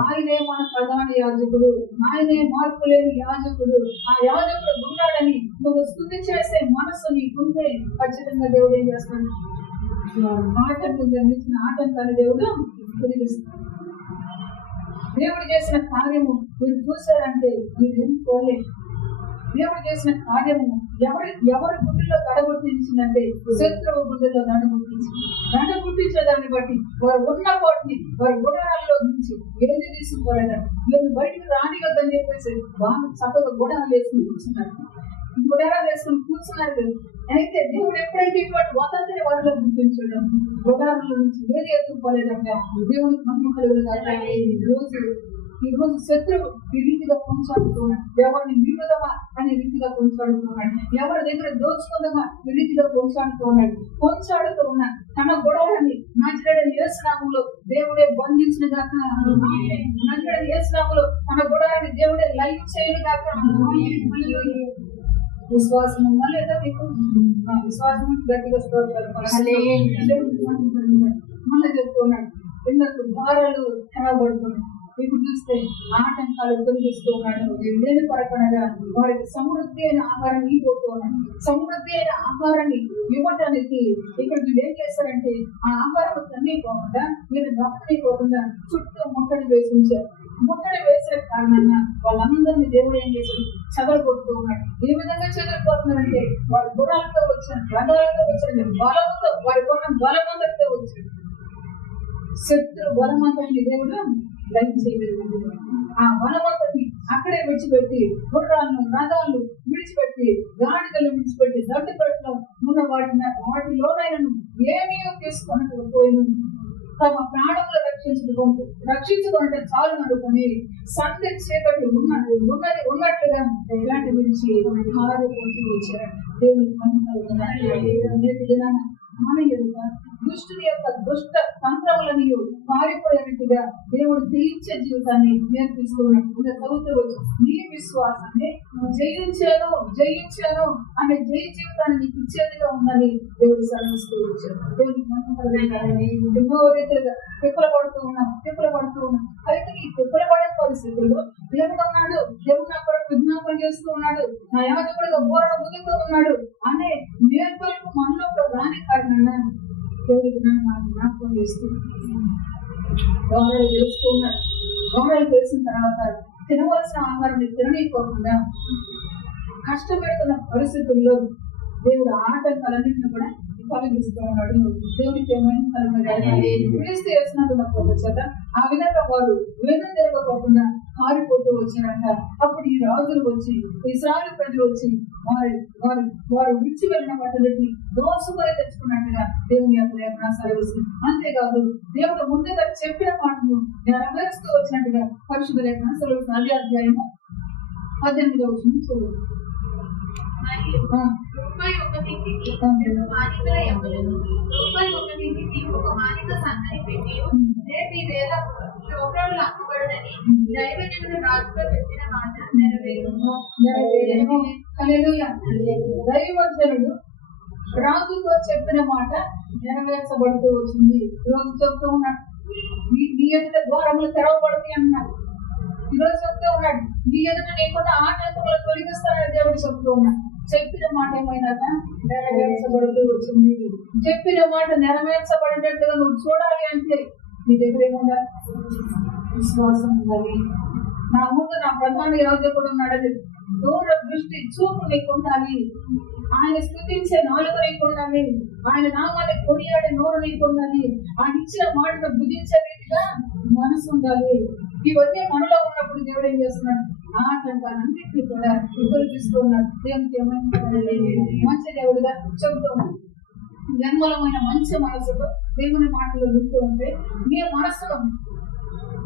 ఆయనే మన ప్రధాన యాజకుడు, ఆయనే మార్పు లేని యాజకుడు. ఆ యాజకుడు ఉన్నాడని నువ్వు స్తుతి చేసే మనసు నీకుంటే ఖచ్చితంగా దేవుడు ఏం చేస్తాడు? ఆటంకం జన్మించిన ఆటంకాన్ని దేవుడు తొలగిస్తాడు. దేవుడు చేసిన కార్యము మీరు చూశారంటే మీరేం చూడలేదు. దేవుడు చేసిన కార్యము ఎవరి బుద్ధిలో దడగొట్టించిందంటే శత్రువు బుద్ధిలో దండగుట్టించే దాన్ని బట్టి వారు ఉన్న కోటిని వారి గుడారాల్లో నుంచి ఏది తీసుకుపోలేదండి. మీరు బయటకు రానివద్దని చెప్పేసి వాళ్ళు చక్కగా గుడారాలు వేసుకుని కూర్చున్నారు. గుడారాలు వేసుకుని కూర్చున్నారు. అయితే దేవుడు ఎప్పుడైతే ఇటువంటి వదంతిని వారిలో గుర్తించడం గుడారాల నుంచి ఏది ఎత్తుకోలేదంటే దేవునికి మహిమ కలుగులుగా. ఈ రోజు శత్రువు ఈ రీతిగా కొనసాగుతున్నాడు. ఎవరిని మిగుదమా అనే రీతిగా కొనసాగుతున్నాడు. ఎవరి దగ్గర దోచుకుందామా ఈ రీతిగా కొనసాగుతూ ఉన్న తన గొడవలని నజరేయుడైన యేసు నామములో దేవుడే బంధించిన దాకా, నజరేయుడైన యేసు నామములో తన గొడవని దేవుడే లైవ్ చేయను దాకా. విశ్వాసం ఉందా లేదా మీకు? విశ్వాసం గట్టిగా మళ్ళీ చెప్తున్నాడు. ఎందుకు భారాలు కనబడుతున్నాడు. ఇప్పుడు చూస్తే ఆటంకాలు తొలగిస్తూ ఉన్నాడు. లేని కొరకనగా వారికి సమృద్ధి అయిన ఆహారాన్ని ఇవ్వబోతూ ఉన్నాడు. సమృద్ధి అయిన ఆహారాన్ని ఇవ్వటానికి ఇక్కడ మీరు ఏం చేస్తారంటే ఆ ఆహారం తన్నిపోకుండా మీరు రక్తనిపోకుండా చుట్టూ ముట్టడి వేసి ఉంచారు. ముట్టడి వేసిన కారణంగా వాళ్ళందరినీ దేవుడు ఏం చేశారు? చెదరగొడుతూ ఉన్నాడు. ఏ విధంగా చెదరిపోతున్నారంటే వారి గుణాలతో వచ్చిన రథాలతో వచ్చిన బలంతో వారి కొన్న బలమందరితో వచ్చాడు. శత్రు బలమంతాన్ని దేవుడు లైక్ చేయగలిగింది. ఆ బలవంతాన్ని అక్కడే విడిచిపెట్టి గుర్రాలను రథాలను విడిచిపెట్టి గాడిదలు విడిచిపెట్టి దట్టుకట్లో ఉన్న వాటిలోనైనా ఏమీ తీసుకొని పోయిన తమ ప్రాణములు రక్షించుకుంటే చాలు అనుకుని సంధ్య చీకటి ఉన్నట్లుగా ఇలాంటి గురించి ఆరోగ్యం వచ్చారు. దేవుని మన యొక్క దుష్టుని యొక్క దుష్ట తంత్రములని పారిపోయినట్టుగా దేవుడు జయించే జీవితాన్ని నేర్పిస్తున్నాడు. నీ విశ్వాసాన్ని జయించాను అనే జయ జీవితాన్ని నీకు ఇచ్చేదిగా ఉందని దేవుడు సెలవిస్తూ వచ్చాడు. ఎన్నో రీతిగా తిప్పలు పడుతూ ఉన్నాం. అయితే ఈ తిప్పలు పడే పరిస్థితుల్లో దేవుడు ఉన్నాడు. దేవుడు నా కొరకు విజ్ఞాపన చేస్తూ ఉన్నాడు. నా యాజకుడిగా బోరణ ఊదుతూ ఉన్నాడు అనే నేర్పలకు మనలో రాని కారణంగా దేవుడికి నాకు జ్ఞాపకం చేస్తూ గౌరవాలు తెలుస్తూ ఉన్నాడు. గౌరవాలు తెలిసిన తర్వాత తినవలసిన ఆహారాన్ని తిననీయకోకుండా కష్టపెడుతున్న పరిస్థితుల్లో దేవుడు ఆటంకాలన్నింటినీ కూడా తొలగిస్తూ ఉన్నాడు. దేవునికి ఏమైనా పిలిస్తే వేసినందుకు చేత ఆ విధంగా వారు వేదం తిరగకోకుండా మారిపోతూ వచ్చినాక అప్పుడు ఈ రాజులు వచ్చి ఇశ్రాయేలు ప్రజలు వచ్చి వారు విడిచి వెళ్ళిన వాటిని దోసుకొని తెచ్చుకున్నట్టుగా దేవుని యొక్క లేఖన సెలవిస్తుంది. అంతేకాదు దేవుడు ముందుగా చెప్పిన మాటను నెరవేరుస్తూ వచ్చినట్టుగా పరిశుద్ధ లేఖన సెలవిస్తుంది. అదే అధ్యాయము 18వ వచనం చూడండి. రూపాయి ఒకటింటికి రెండు మానికల ఎమ్మలను, రూపాయి ఒకటింటికి ఒక మానిక సన్నని పెట్టి రేపు ఈ వేళ శోభ్రాలు అమ్మబడునని దైవజనుడు రాజుతో చెప్పిన మాట నెరవేరును. దైవజనుడు రాజుతో చెప్పిన మాట నెరవేర్చబడుతూ వచ్చింది. ఈరోజు చెప్తూ ఉన్నాడు నీ ఎదుట ద్వారములు తెరవబడుతాయి అన్నాడు. ఈరోజు చెప్తూ ఉన్నాడు నీ ఎదుట నీకున్న ఆటంకములు తొలగిస్తానని దేవుడు చెప్తూ ఉన్నాడు. చెప్పిన మాట ఏమైనాక నెరవేర్చబడుతూ వచ్చింది. చెప్పిన మాట నెరవేర్చబడినట్టుగా నువ్వు చూడాలి అంటే నీ దగ్గర ఏముండాలి? విశ్వాసం ఉండాలి. నా ముందు నా ప్రధాన యాజకుడు ఉన్నాడని దూర దృష్టి చూపు నీకు ఉండాలి. ఆయన స్థుతించే నాలుగు నీకు ఉండాలి. ఆయన నామాన్ని కొనియాడే నోరు నీకు ఉండాలి. ఆయన ఇచ్చిన మాటను భుజించే రీతిగా మనసు ఉండాలి. ఇవన్నీ మనలో ఉన్నప్పుడు దేవుడు ఏం చేస్తున్నాడు? ఆటంకాలన్నింటినీ కూడా తొలగిస్తూ ఉన్నాడు. దేవునికి ఏమైనా మంచి దేవుడిగా చెబుతూ ఉన్నాడు. జన్మలమైన మంచి మనసుతో దేవుని మాటలు వింటూ ఉంటే నీ మనసులో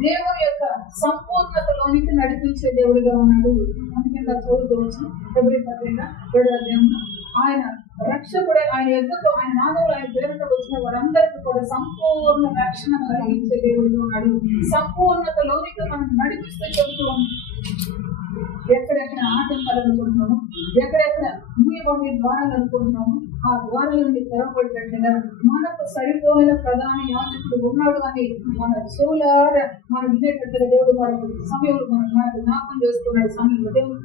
దేవుని యొక్క సంపూర్ణతలోనికి నడిపించే దేవుడిగా ఉన్నాడు. అందుకే చదువుతూ వచ్చి ఫిబ్రవరి 7వ అధ్యాయంలో ఆయన రక్షకుడే ఆయన ఎద్దకు ఆయన నామములు ఆయన పేరుతో వచ్చిన వారందరికీ కూడా సంపూర్ణ రక్షణ కలిగించే దేవుడిగా ఉన్నాడు. సంపూర్ణతలోనికి మనం నడిపిస్తూ చెబుతూ ఉన్నాం. ఎక్కడెక్కడ ఆటంకాలు అనుకుంటున్నాము, ఎక్కడెక్కడ మూయబడి ద్వారాలు అనుకుంటున్నాము, ఆ ద్వారాల నుండి తెరవబడినట్లుగా మనకు సరిపోయిన ప్రధాన యాజకుడు ఉన్నాడు అని మన చెవులారా మనం వినేటట్టుగా దేవుడు మనకు సమయంలో మనకు జ్ఞాపకం చేస్తున్నాడు. సమయంలో దేవుడు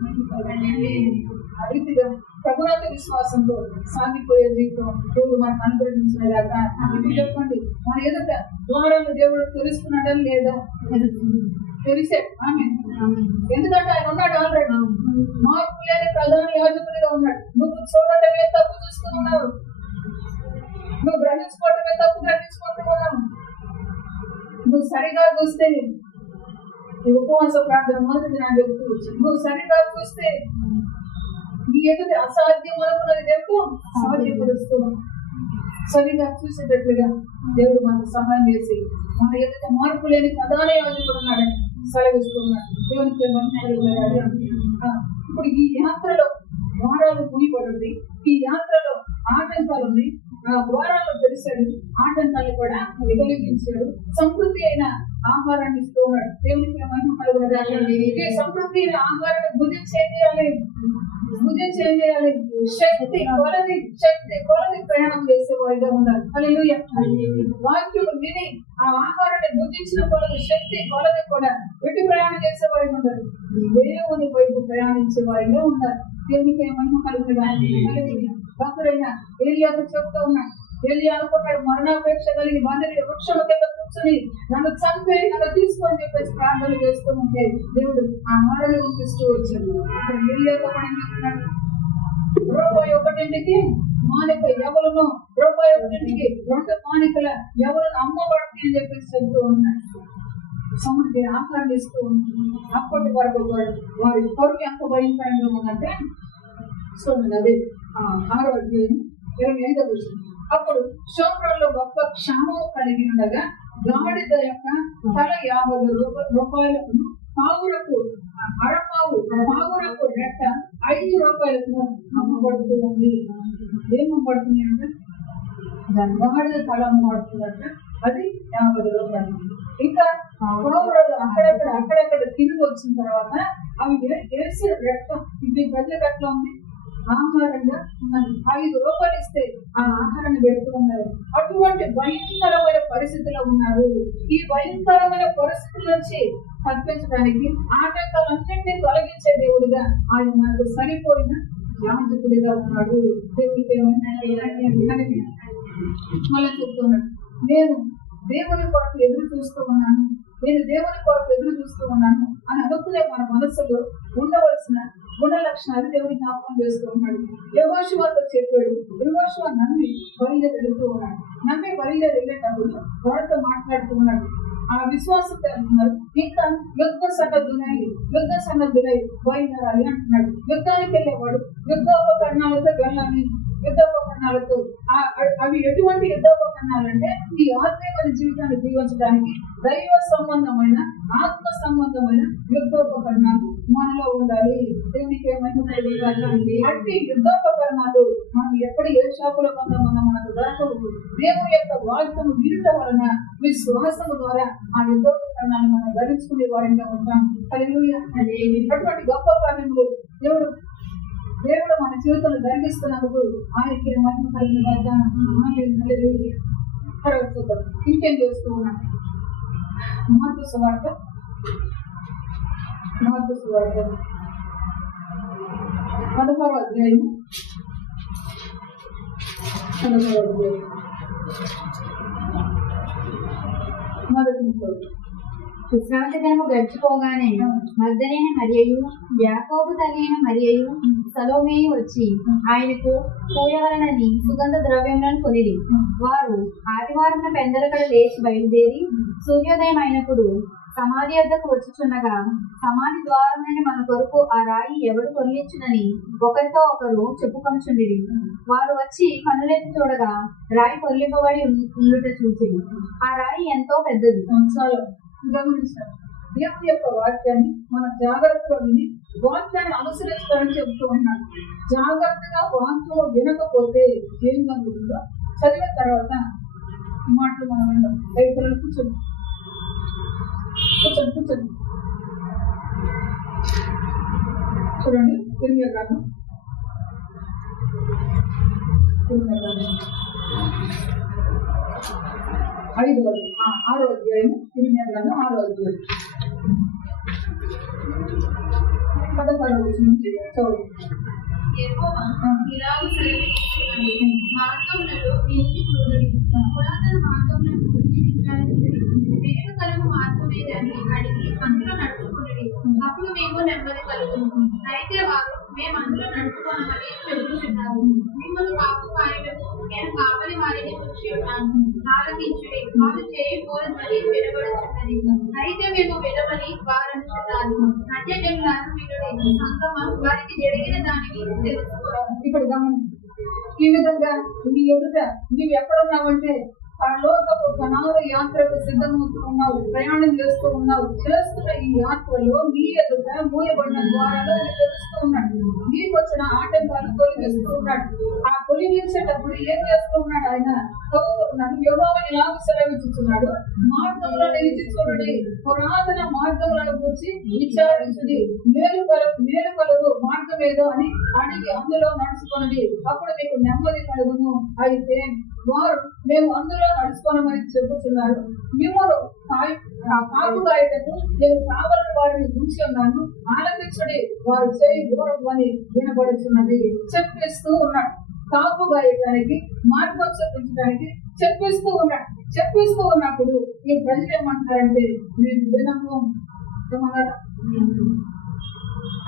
ఆ రీతిగా ప్రభుత్వ విశ్వాసంతో సాగిపోయే జీవితం దేవుడు మనకు అనుగ్రహించినదాకా చెప్పండి. మన ఎదుట ద్వారాలు దేవుడు తెలుస్తున్నాడని లేదా? తెలిసే ఆమె. ఎందుకంటే ఆయన ఉన్నాడు ఆల్రెడీ. మార్పు లేని ప్రధాన యాజకుడిగా ఉన్నాడు. నువ్వు చూడటమే తప్పు చూస్తున్నావు, నువ్వు గ్రహించుకోవటమే తప్పు గ్రహించుకుంటున్నావు. నువ్వు సరిగా చూస్తే ఈ ఉపవాస ప్రార్థన మొదటి నాకు చెబుతూ వచ్చాను. నువ్వు సరిగా చూస్తే నీ ఎదుటి అసాధ్యం అనుకున్నది దేవుడు సాధ్యపరుస్తూ సరిగా చూసేటట్లుగా దేవుడు మనకు సహాయం చేసి మన ఎదుట మార్పు లేని ప్రధాన యాజకుడు ఉన్నాడని సెలవిస్తున్నాడు. దేవునికి ఇప్పుడు ఈ యాత్రలో ద్వారాలు మూయబడి ఈ యాత్రలో ఆటంకాలు ఉన్నాయి. ఆ ద్వారాలు తెలిసాడు, ఆటంకాలు కూడా విగలిగించాడు. సమృద్ధి అయిన ఆహారాన్ని ఇస్తూ ఉన్నాడు. దేవునికి సమృద్ధి అయిన ఆహారాన్ని భుజం చేయాలి. శక్తి కొలది ప్రయాణం చేసే వారిగా ఉండాలి. హల్లెలూయా. వాక్యం విని ఆ ఆహారాన్ని భుజించిన కొలది శక్తి కొలది కూడా ఎటు ప్రయాణం చేసే వారిగా ఉండాలి. దేవుని వైపు ప్రయాణించే వారిగా ఉండాలి. దేవునికి మహిమ కలుగుతుంది. భక్తుడైన ఏలియాకు చెప్తూ ఉన్నాడు. ఏలియా అనుకున్నాడు మరణాపేక్ష కలిగి మందిరి వృక్షము కింద కూర్చొని నన్ను చంపే నన్ను తీసుకొని చెప్పేసి ప్రార్థనలు చేస్తూ ఉంటే దేవుడు ఆ మాటలు గుర్తిస్తూ వచ్చాడు. ఏలియాతో రూపాయి ఒకటింటికి మానిక ఎవరును, రూపాయి ఒకటింటికి 2 మానికల ఎవరు అమ్మబడుతుంది అని చెప్పేసి చెబుతూ ఉన్నాడు. సముద్రం ఆహ్లాదిస్తూ ఉంటుంది. అప్పటి వరకు వారి కొరకు ఎంత భయంకరంగా ఉందంటే చూడండి, అది 6వ అధ్యాయం 25వ వచనం. అప్పుడు శోభ్రంలో గొప్ప క్షామం కలిగి ఉండగా గాడిద యొక్క తల 50 రూపాయలకు పావురకు పావురకు రెట్ట 5 రూపాయలకు అమ్మబడుతూ ఉంది. ఏమమ్మబడుతుంది అంటే దాని గాడిద తల అమ్మబడుతుందంటే అది 50 రూపాయలు. ఇంకా పావురాలు అక్కడక్కడ తిరిగి వచ్చిన తర్వాత అవి వేసి రెట్ట ఇది ప్రజలకు ఎట్లా ఉంది, ఆహారంగా ఉన్నది. 5 రూపాయలు ఇస్తే ఆ ఆహారాన్ని పెడుతున్నారు. అటువంటి భయంకరమైన పరిస్థితిలో ఉన్నారు. ఈ భయంకరమైన పరిస్థితుల నుంచి తప్పించడానికి ఆటంకాలన్నింటినీ తొలగించే దేవుడిగా ఆయన మనకు సరిపోయిన యాజకుడిగా ఉన్నాడు. దేవుడికి మళ్ళీ చెప్తున్నాడు, నేను దేవుని కొరకు ఎదురు చూస్తూ ఉన్నాను, నేను దేవుని కొరకు ఎదురు చూస్తూ ఉన్నాను అని అనుకునే మన మనస్సులో ఉండవలసిన గుణ లక్షణాలు దేవుడి జ్ఞాపకం చేస్తూ ఉన్నాడు. యెహోషువతో చెప్పాడు. యెహోషువ నమ్మి బయలుదేరి వెళ్తూ ఉన్నాడు. నమ్మి బయలుదేరి వెళ్ళేటప్పుడు వారితో మాట్లాడుతూ ఉన్నాడు. ఆ విశ్వాసంతో అంటున్నారు, ఇంకా యుద్ధ సన్నద్ధులై బయలుదేరాలి అంటున్నాడు. యుద్ధానికి వెళ్ళేవాడు యుద్ధోపకరణాలతో వెళ్ళాలి. యుద్ధోపకరణాలతో అవి ఎటువంటి యుద్ధోపకరణాలు అంటే ఈ ఆత్మీయమైన జీవితాన్ని జీవించడానికి దైవ సంబంధమైన ఆత్మ సంబంధమైన యుద్ధోపకరణాలు మనలో ఉండాలి. దేవునికి అట్టి యుద్ధోపకరణాలు మనం ఎక్కడ ఏ షాపులో కొందామన్నా మనకు దొరకవు. దేవుని యొక్క వాక్యం వినుట వలన విశ్వాసము ద్వారా ఆ యుద్ధోపకరణాలు మనం ధరించుకునే వారిగా ఉంటాం. హల్లెలూయా. అటువంటి గొప్ప కార్యములు దేవుడు మన జీవితంలో ధరిస్తున్నందుకు ఆయనకి మహిమ కలిగిన ఇంకేం చేస్తూ ఉన్నాం. మార్కు సువార్త 16వ అధ్యాయం 1 విశ్రాంతి దినము గడిచిపోగానే మగ్దలేన మరియయు యాకోబు తల్లియైన మరియయు సలోమేయు వచ్చి ఆయనకు పూయవలనని సుగంధ ద్రవ్యములను కొనిరి. వారు ఆదివారం పెందలకడ లేచి బయలుదేరి సూర్యోదయం అయినప్పుడు సమాధి వద్దకు వచ్చుచుండగా సమాధి ద్వారం నుండి మన కొరకు ఆ రాయి ఎవడు కొనిచ్చునని ఒకరితో ఒకరు చెప్పుకొనుచుండిరి. వారు వచ్చి కన్నులెత్తి చూడగా రాయి కొల్లింపబడి ఉండుట చూసిరి. ఆ రాయి ఎంతో పెద్దది. గమనించారు. దేవుని యొక్క వాక్యాన్ని మనం జాగ్రత్తగా విని వాక్యాన్ని అనుసరించడానికి చెబుతూ ఉన్నాడు. జాగ్రత్తగా వాక్యం వినకపోతే ఏం జరుగుతుందో చదివిన తర్వాత మాటలు మనం విందాం. రైతులను కూర్చొని చూడండి. తిరిగే గ్రంథం 6వ అధ్యాయం 6వ అధ్యాయం 16వ వచనం నుంచి చదువు. యెహోవా ఇలాగు సెలవిచ్చుచున్నాడు, మార్గములలో నిలిచి చూడుడి, పురాతన మార్గములను గురించి విచారించుడి, వెనుక కలుగు మార్గమేదని అడిగి అందులో నడుచుకునుడి, అప్పుడు మేము నెమ్మది కలుగును. అయితే వారు మేము అందులో నడుచుకోనమని చెబుతున్నారు. మిమ్మల్ని కాపు కాయటకు నేను కాపలి వారిని వచ్చి ఉన్నాను, ఆలకించుడి, వారు చేయకూడదని వినబడుచున్నది. అయితే మేము వినమని వారనుచున్నారు. అన్యజనులను వినుడి, సంగమం వారికి జరిగిన దానిని తెలుసుకోవాలి. ఇక్కడ గమనించు. ఈ విధంగా నీ ఎదుట నీవు ఎక్కడున్నావంటే పరలోకపు కణాల యాత్రకు సిద్ధమవుతూ ఉన్నావు, ప్రయాణం చేస్తూ ఉన్నావు. చేస్తున్న ఈ యాత్రలో నీ ఎదుట మూయబడిన ద్వారాలు తెలుస్తూ ఉన్నాడు. నీకు వచ్చిన ఆటంకాలు తొలగిస్తూ ఉన్నాడు. ఆ తొలగించేటప్పుడు ఏం చేస్తూ ఉన్నాడు? ఆయన చదువుతున్నాడు. యెహోవా ఇలాగ సెలవిచ్చుచున్నాడు, మార్గంలో నిలిచి చూడండి, పురాతన మార్గములను గురించి విచారించుడి, మేలు కలుగు మార్గం ఏదో అని అడిగి అందులో నడుచుకోండి, అప్పుడు మీకు నెమ్మది కలుగును. అయితే వారు మేము అందులో నడుచుకోనమని చెబుతున్నారు. మిమ్మల్ని కాపు కాయటకు నేను కావాలని వారిని ఉంచి ఉన్నాను, ఆలకించుడి, వారు చేయి దూరం అని వినబడుతున్నది. చెప్పిస్తూ ఉన్నాడు. కాపు గాయటానికి మార్గం చూపించడానికి చెప్పిస్తూ ఉన్నాడు. చెప్పిస్తూ ఉన్నప్పుడు ఈ ప్రజలు ఏమంటారంటే మేము వినము ఏమన్నారా?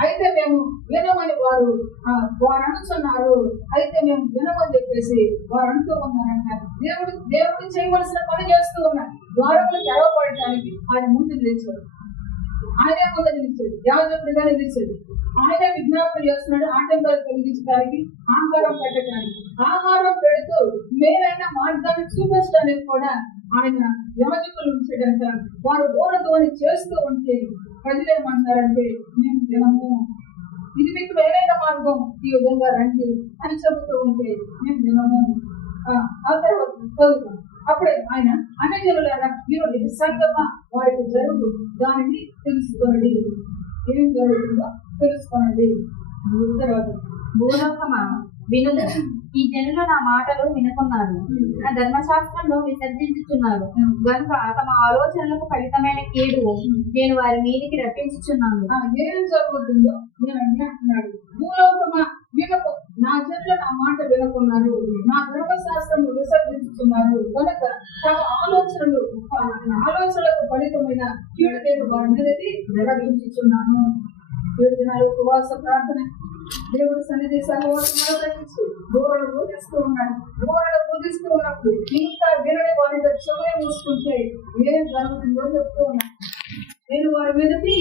అయితే మేము వినమని వారు అనుకున్నారు. అయితే మేము వినమని చెప్పి చెప్పేసి వారు అంటూ ఉన్నారంట. దేవుడు చేయవలసిన పని చేస్తూ ఉన్నారు. ద్వారములు తెరవబడటానికి ఆయన ముందు నిలిచాడు. ఆయనే ముందు నిలిచాడు, యాజకుడిగా నిలిచాడు. ఆయనే విజ్ఞాపన చేస్తున్నాడు ఆటంకాలు కలిగించడానికి, ఆహారం పెట్టడానికి. ఆహారం పెడుతూ మేలైన మార్గాన్ని చూపించడానికి కూడా ఆయన యాజకులు ఉంచాడంట. వారు దూరదోని చేస్తూ ఉంటే ప్రజలు ఏమంటారంటే, మేము వినము, ఇది మీకు వేరైన మార్గం, ఈ విధంగా రండి అని చెబుతూ ఉంటే మేము వినము. ఆ తర్వాత చదువుతాం. అప్పుడే ఆయన అన్యజనులారా మీరు ఇది సంగమా వారికి జరుగు, దానిని తెలుసుకోండి, ఏం జరుగుతుందో తెలుసుకోండి. తర్వాత భూలోకమా వినుము, ఈ జనులు నా మాటలు వినుకున్నారు, నా ధర్మశాస్త్రంలో విసర్జించుచున్నారు గనుక తమ ఆలోచనలకు ఫలితమైన కీడు నేను వారి మీదికి రప్పించుచున్నాను. ఏం జరుగుతుందో నేను అంటున్నాడు. భూలోకమా వినకు, నా జనులు నా మాట వినుకున్నారు, నా ధర్మశాస్త్రం విసర్జించుతున్నారు కనుక తమ ఆలోచనలకు ఫలితమైన కీడు నేను వారి మీదకి రప్పించుచున్నాను. 7 దినాలు ఉపవాస ప్రార్థన, దేవుడి సన్నిధి సహవాసం దూరలు బోధిస్తూ ఉన్నాడు. దూరలు బోధిస్తూ ఉన్నప్పుడు ఇంకా వినని వారి చెవులు చూసుకుంటే ఏం జరుగుతుందో చెప్తూ ఉన్నాడు. నేను వారి మీదకి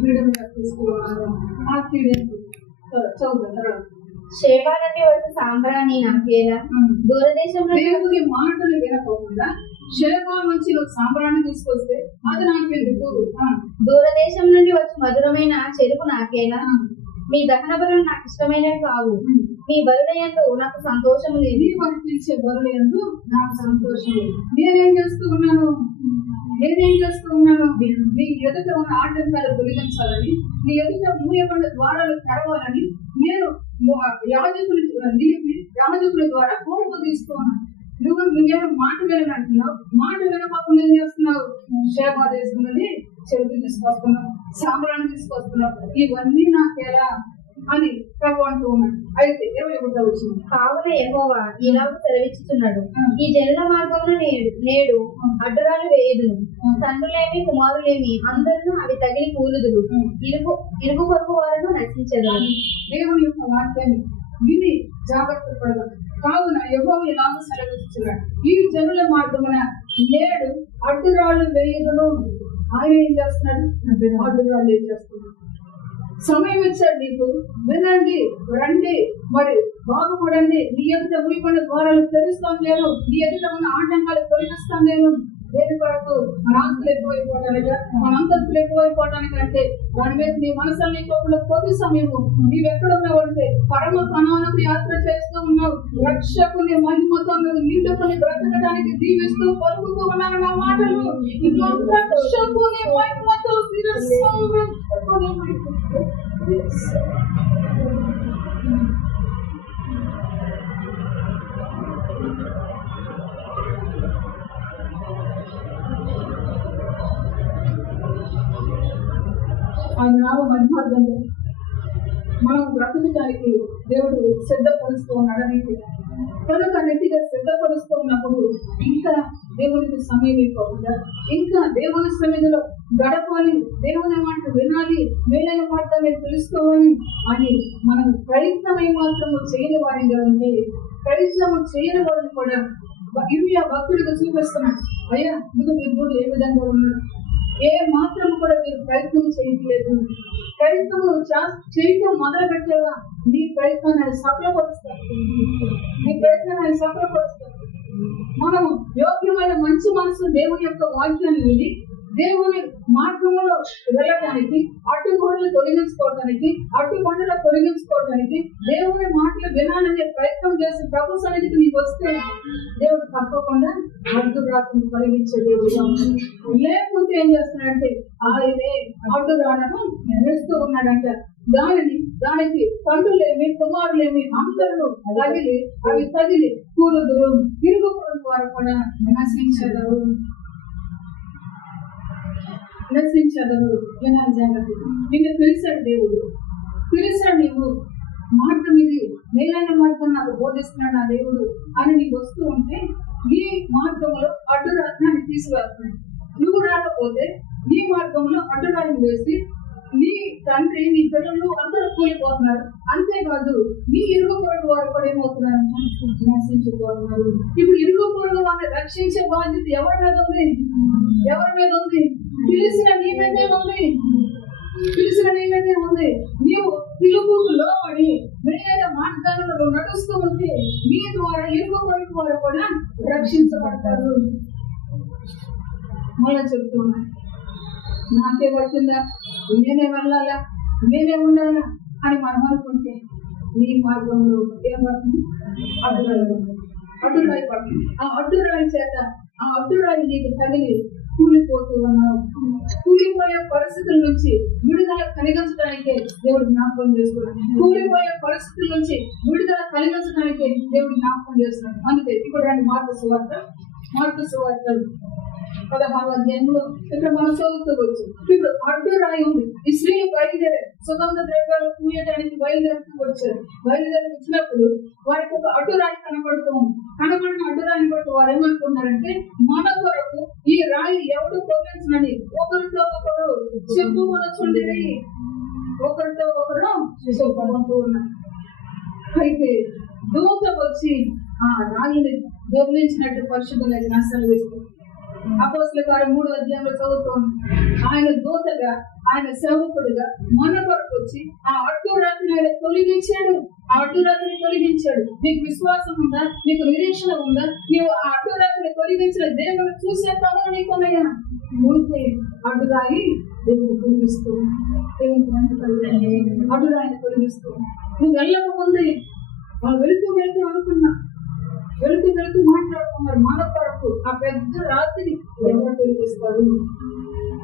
పీడను రప్పిస్తూ ఉన్నాను. ఆ కీడేంటి చదువుతాను తర్వాత. షేబా నుండి వచ్చి సాంబ్రాణి నాకేలా, దూరదేశంలో దేవుని మాటలు వినకుండా షేబా నుంచి నువ్వు సాంబ్రాన్ని తీసుకొస్తే అది నాకెందుకు? దూరదేశం నుండి వచ్చి మధురమైన చెరుకు నాకేలా, మీ దహన బలులు నాకు ఇష్టమైనవి కావు, మీ బలులయందు నాకు సంతోషం లేదు. వర్తించే బలులయందు నాకు సంతోషం లేదు. నేనేం చేస్తూ ఉన్నాను? నీ ఎదుట ఉన్న ఆటంకాలు తొలగించాలని, నీ ఎదుట మూయబడిన ద్వారాలు తెరవాలని నేను యాజకుల ద్వారా కోరిక తీసుకున్నాను. నువ్వేమో మాట వినంటున్నావు, మాట వినకుండా ఏం చేస్తున్నావు? షేబా చేస్తున్నది చెరుకు తీసుకొస్తున్నావు, సాంబ్రాన్ని తీసుకొస్తున్నావు, ఇవన్నీ నాకెలా అని ప్రభు అంటూ ఉన్నాడు. అయితే 21 వచ్చింది. కావున యెహోవా ఇలాగ సెలవిచ్చుచున్నాడు, ఈ జనుల మార్గంలో నేడు అడ్డురాలు వేయుదును, తండ్రులేమి కుమారులేమి అందరూ అవి తగిలి కూలుదురు, ఇరుగు పొరుగు వారును నశించదు. దేవుని యొక్క వాక్యాన్ని విని జాగ్రత్త పడదాం. కావున యెహోవా ఇలాగ సెలవిచ్చుచున్నాడు, ఈ జనుల మార్గమున నేడు అడ్డురాళ్ళు వేయుదును. ఆయన ఏం చేస్తున్నాడు? అడ్డురాళ్ళు ఏం చేస్తున్నాడు? సమయం ఇచ్చాడు నీకు, వినండి, రండి, మరి బాగుపడండి. నీ ఎదుట ముడిపడిన ద్వారాలు తెరుస్తాం నేను, నీ ఎదుట ఉన్న ఆటంకాలు తొలగిస్తాం నేను. దేని కొరకు? మన ఆస్తులు ఎక్కువైపోవటానిక, మన అంతస్తులు ఎక్కువైపోవటానికంటే దాని మీద నీ మనసులు నీకోకుండా కొద్ది సమయము నీవెక్కడున్నావంటే పరమ కణాలకు యాత్ర చేస్తూ ఉన్నావు. రక్షకుని మహిమతో నువ్వు నిండుకొని బ్రతకడానికి దీవిస్తూ పలుకుతూ ఉన్నాను నా మాటలు. రక్షకుని మహిమతో ఆయన నామ మధ్యార్థంలో మనం బ్రతకడానికి దేవుడు సిద్ధపరుస్తూ ఉన్నాడని కనుక నెట్టిగా సిద్ధపరుస్తూ ఉన్నప్పుడు ఇంకా దేవునికి సమయం ఇవ్వకుండా, ఇంకా దేవుని సన్నిధిలో గడపాలి, దేవుని మాట వినాలి, మేలైన మార్గాన్ని తెలుసుకోవాలి అని మనం ప్రయత్నమై మాత్రము చేయని వారిగా ఉంటే, ప్రయత్నము చేయని వారిని కూడా ఇర్మియా భక్తుడిగా చూపిస్తున్నాడు. అయ్యా మీరు దేవుడు ఏ విధంగా ఉన్నాడు, ఏ మాత్రం కూడా మీరు ప్రయత్నం చేయట్లేదు. ప్రయత్నం చేయటం మొదలు పెట్టేవా నీ ప్రయత్నాన్ని సఫలపరుస్తారు, నీ ప్రయత్నాన్ని సఫలపరుస్తారు. మనము యోగ్యమైన మంచి మనసు దేవుని యొక్క వాక్యాన్ని విని దేవుని మార్గంలో వెళ్ళడానికి, అడ్డుగోడలు తొలగించుకోవడానికి, దేవుని మాటలు వినాలనే ప్రయత్నం చేసి ప్రభు సన్నిధికి నీకు వస్తే దేవుడు తప్పకుండా అడ్డు రాకుండా తొలగించే దేవుడుగా ఉన్నాడు. లేకపోతే ఏం చేస్తున్నాడంటే ఆయనే అడ్డు రావడం నిర్ణయిస్తూ ఉన్నాడంట. దానికి తండ్రులేమి కుమారులేమి అందరూ అవి తగిలి కూలుదురు, తిరుగుపురం వారు కూడా నశించదరు. వినాలి జాగ్రత్త. నిన్ను పిలిచాడు దేవుడు, పిలిచాడు. నీవు మార్గం ఇది, మేలైన మార్గం నాకు బోధిస్తున్నాడు నా దేవుడు అని నీకు వస్తూ ఉంటే ఈ మార్గంలో అడ్డు రత్నాన్ని తీసుకువెళ్తున్నాడు. నువ్వు రాకపోతే ఈ మార్గంలో అడ్డురాయిని వేసి నీ తండ్రి నీ పిల్లలు అందరూ కూలిపోతున్నారు. అంతేకాదు నీ ఇరుగు పొరుగు వారు కూడా ఏమవుతున్నారు, నశించిపోతున్నారు. ఇప్పుడు ఇరుగు పొరుగు వారిని రక్షించే బాధ్యత ఎవరి మీద ఉంది? ఎవరి మీద ఉంది? పిలిచిన నీ మీదే ఉంది. పిలిచిన నీ మీదే ఉంది. నీవు పిలుపుకు లోబడి వేరే మార్గాలలో నడుస్తూ ఉంటే మీ ద్వారా ఇరుగు పొరుగు వారు కూడా రక్షించబడతారు. మళ్ళా చెప్తున్నా, నాకే వచ్చిందా, నేనే వెళ్ళాలా, నేనే ఉండాలా అని మనం అనుకుంటే నీ మార్గంలో ఏం పడుతుంది? అడ్డురాయి పడుతుంది. ఆ అడ్డురాయి చేత ఆ అడ్డురాయి నీకు తగిలి కూలిపోతూ ఉన్నావు. కూలిపోయే పరిస్థితుల నుంచి విడుదల కలిగించడానికే దేవుడు జ్ఞాపకం చేస్తున్నాడు. కూలిపోయే పరిస్థితుల నుంచి విడుదల కలిగించడానికే దేవుడు జ్ఞాపకం చేస్తున్నాడు. అందుకే ఇప్పుడు రండి మార్కు సువార్త 16వ అధ్యాయంలో ఇక్కడ మనం చదువుతూ వచ్చు. ఇప్పుడు అడ్డురాయి ఉంది. ఈ స్త్రీలు బయలుదేరారు, సుగంధ ద్రవ్యాలు పూయడానికి బయలుదేరుతూ వచ్చారు. బయలుదేరి వచ్చినప్పుడు వారికి ఒక అడ్డురాయి కనబడుతూ ఉంది. కనబడిన అడ్డురాయిని బట్టి వారు ఏమనుకున్నారంటే, మన కొరకు ఈ రాయి ఎవడు తొలగించనని ఒకరితో ఒకరు చెప్పుకొనచుండిరి. ఒకరితో ఒకరు చెప్పుకుంటూ ఉన్నారు. అయితే దూత వచ్చి ఆ రాయిని దొర్లించినట్టు పరిశుద్ధ లేఖనాలు సెలవిస్తుంది. అపోస్తలుల కార్యం 3వ అధ్యాయంలో చదువుతోంది. ఆయన దూతగా, ఆయన సేవకుడుగా మన కొరకు వచ్చి ఆ అడ్డురాతిని ఆయన తొలగించాడు. ఆ అడ్డురాతిని తొలగించాడు. నీకు విశ్వాసం ఉందా? నీకు నిరీక్షణ ఉందా? నీవు ఆ అడ్డురాతిని తొలగించిన దేవుని చూసే తను నీకున్నాయా? ఉంటే అడ్డురాయి దేవుడు తొలగిస్తూ, దేవునికి మంచి కలిగి అడ్డురాయిని తొలగిస్తూ, నువ్వు వెళ్ళకముందే వాళ్ళు వెళుతూ అనుకున్నా, వెళుతూ మాట్లాడుతున్నారు. మన కొరకు ఆ పెద్ద రాత్రిని ఎవరు తొలగిస్తారు?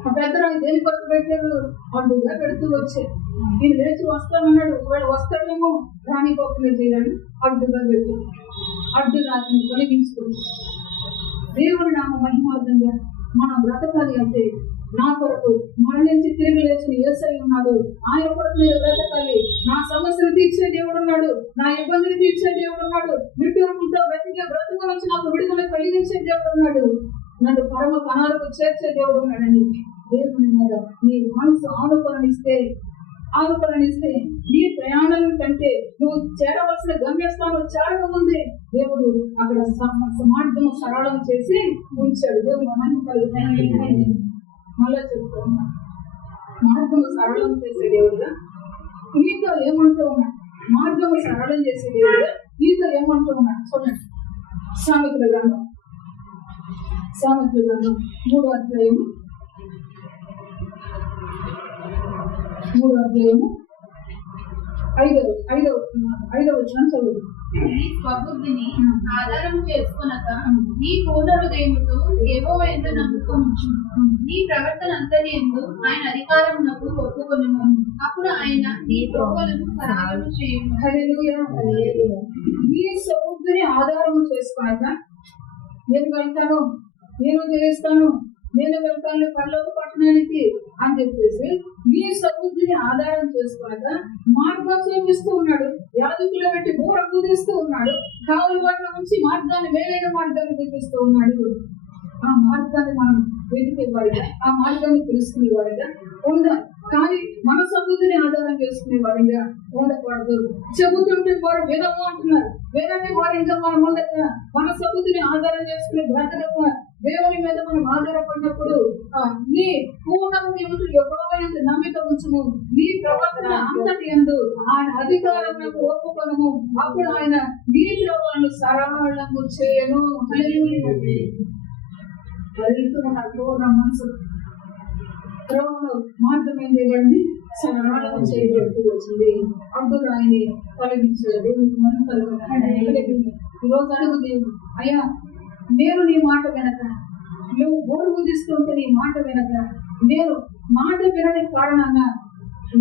ఆ పెద్ద రాయి దేని కొరకు పెట్టారు? అడ్డుగా పెడుతూ వచ్చారు. నేను లేచి వస్తానన్నాడు. ఒకవేళ వస్తాడేమో రాణిపోకుండా చేయాలని అడ్డుగా పెట్టారు. అడ్డు రాత్రిని తొలగించుకుంటారు. దేవుడి నామ మహిమార్థంగా మనం బ్రతకాలి అంటే నా కొరకు మరణించి తిరిగి లేచిన యేసయ్య ఉన్నాడు. ఆయన కొరకు నేను బ్రతకాలి. నా సమస్యను తీర్చే దేవుడు ఉన్నాడు. నా ఇబ్బందిని తీర్చే దేవుడు ఉన్నాడు. నిట్టూరుకుంటూ బ్రతికే బ్రతుకు నుంచి నాకు విడుదల కలిగించే దేవుడు ఉన్నాడు. నన్ను పరమ కణాలకు చేర్చే దేవుడు ఉన్నాడని దేవుని మీద నీ మనసు ఆనుకరణిస్తే నీ ప్రయాణం కంటే నువ్వు చేరవలసిన గమ్యస్థానం చేరకముందే దేవుడు అక్కడ మార్గం సరళం చేసి ఉంచాడు. దేవుడు మనల్ని మళ్ళా చెప్తున్నా, మార్గము సరళం చేసే దేవుడుగా నీతో ఏమంటూ ఉన్నా, మార్గము సరళం చేసే దేవుడుగా నీతో ఏమంటూ ఉన్నా చూడండి. సామెతల గ్రంథం 3వ అధ్యాయము 5వ వచనం చదువు. నీ స్వబుద్ధిని ఆధారము చేసుకొనక నీ పూర్ణ హృదయముతో యెహోవా యందు నమ్మకం ఉంచుము. నీ ప్రవర్తన అంతటియందు ఆయన అధికారమునకు ఒప్పుకొనుము. అప్పుడు ఆయన నీ త్రోవలను సరళము చేయును. హల్లెలూయా. నీ స్వబుద్ధిని ఆధారము చేసుకొనక నేను వెళ్తాను, నేను జయిస్తాను, నేను వెళ్తాను పరలోక పట్టణానికి అని చెప్పేసి నీ సబుద్ధిని ఆధారం చేసుకోక మార్గం చూపిస్తూ ఉన్నాడు. యాజకులు పెట్టి బోర కుదిస్తూ ఉన్నాడు. కావలి వాటి నుంచి మార్గాన్ని వేరైన మార్గాన్ని చూపిస్తూ ఉన్నాడు. ఆ మార్గాన్ని మనం వెతికేవాడిగా, ఆ మార్గాన్ని తెలుసుకునేవాడిగా ఉండాలి. కానీ మన సబుద్ధిని ఆధారం చేసుకునేవాడిగా ఉండకూడదు. చెబుతుంటే వారు వేదము అంటున్నారు. వేదమే వారు ఇంకా మనం ఉండక మన సబుద్ధిని ఆధారం చేసుకునే బ్రతక దేవుని మీద మనం ఆధారపడినప్పుడు నీ పూర్ణము యెహోవా యందు నమ్మిక ఉంచుము. నీ ప్రవర్తన అంతటి యందు ఆయన అధికారమునకు ఒప్పుకొనుము. అప్పుడు ఆయన నీ త్రోవలను సరళము చేయను. పూర్ణ మనసు త్రోవను మార్గం ఏం చేయబడింది? సరళము చేయబడుతూ వచ్చింది. అప్పుడు ఆయన్ని తొలగించాడు. దేవునికి మనం కలుగుతుంది. ఈరోజు అడుగు దేవుడు, అయ్యా నేను నీ మాట వెనక, నువ్వు బోరు బుద్ధిస్తుంటే నీ మాట వెనక, నేను మాట వినని కారణంగా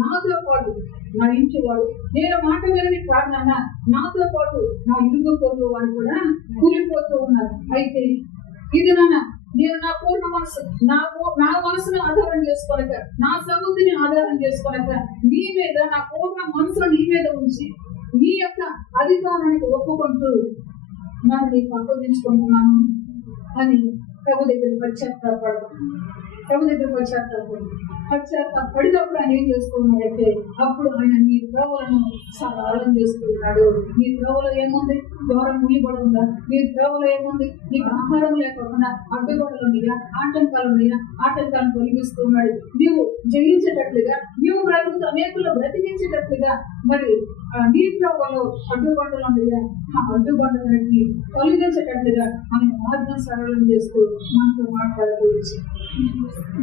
నాతో పాటు నా ఇంటి వాడు, నేను మాట వినని కారణంగా నాతో పాటు నా ఇరుగు పొరుగు వారు కూడా కూలిపోతూ ఉన్నారు. అయితే ఇది నేను నా పూర్ణ మనసు నా మనసును ఆధారం చేసుకోలేక, నా సబుద్ధిని ఆధారం చేసుకోలేక నీ మీద నా పూర్ణ మనసును నీ మీద ఉంచి నీ యొక్క అధికారానికి ఒప్పుకుంటూ నన్ను నీకు అప్పగించుకుంటున్నాను అని ప్రభు దగ్గర పశ్చాత్తాపడు. పడినప్పుడు ఆయన ఏం చేసుకున్నాడంటే అప్పుడు ఆయన నీ త్రోవలను సరళం చేసుకున్నాడు. నీ త్రోవలో ఏముంది? దూరం మునిపడి ఉందా? నీ త్రోవలో ఏముంది? నీకు ఆహారం లేకుండా అడ్డుగోడలు ఉన్నాయా? ఆటంకాలు ఉన్నాయా? ఆటంకాలను తొలగిస్తున్నాడు. నీవు జయించేటట్లుగా, నీవు బ్రతుకుతూ అనేకులు బ్రతికించేటట్లుగా మరి నీ త్రోవలో అడ్డుగోడలు ఉన్నాయా? ఆ అడ్డుగోడలన్నీ తొలగించేటట్లుగా ఆయన మార్గం సరళం చేస్తూ మనతో మాట్లాడవచ్చు.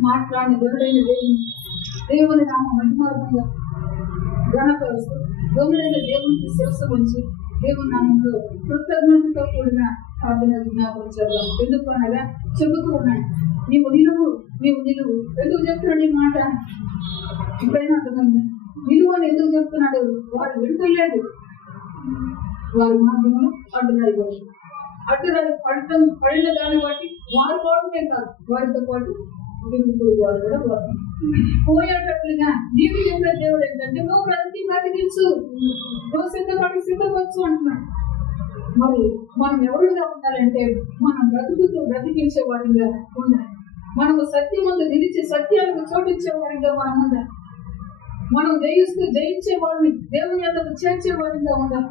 మాట్లాడిన దేవుడైన దేవుని నామ మహిమార్గంగా గణపరుస్తూ గౌరవైన దేవునికి శిరస్సు ఉంచి దేవుని నామంలో కృతజ్ఞతతో కూడిన ప్రార్థన జ్ఞాపకం చదవాలి. ఎందుకు అనగా చెబుతూ ఉన్నాడు, నీవు నిలువు ఎందుకు చెప్తున్నాడు ఈ మాట? ఇప్పుడైనా అర్థమైంది. నిలువు అని ఎందుకు చెప్తున్నాడు? వారు వింటలేదు, వారి మార్గంలో అడ్డురాయి పడిన దాన్ని బట్టి వారు పోవడమే కాదు, వారితో పాటు వారు కూడా పోయేటట్లుగా నీవు చెప్పిన దేవుడు ఏంటంటే నువ్వు బ్రతికించు, నువ్వు సిద్ధపరచు అంటున్నాడు. మరి మనం ఎవరిగా ఉండాలంటే మనం బ్రతికించే వారిగా ఉండాలి. మనము సత్యం ముందు నిలిచి సత్యాలకు చోటిచ్చే వారిగా మనం ఉండాలి. మనం జయించే వారిని దేవుని యొద్దకు చేర్చే వారిగా ఉండాలి.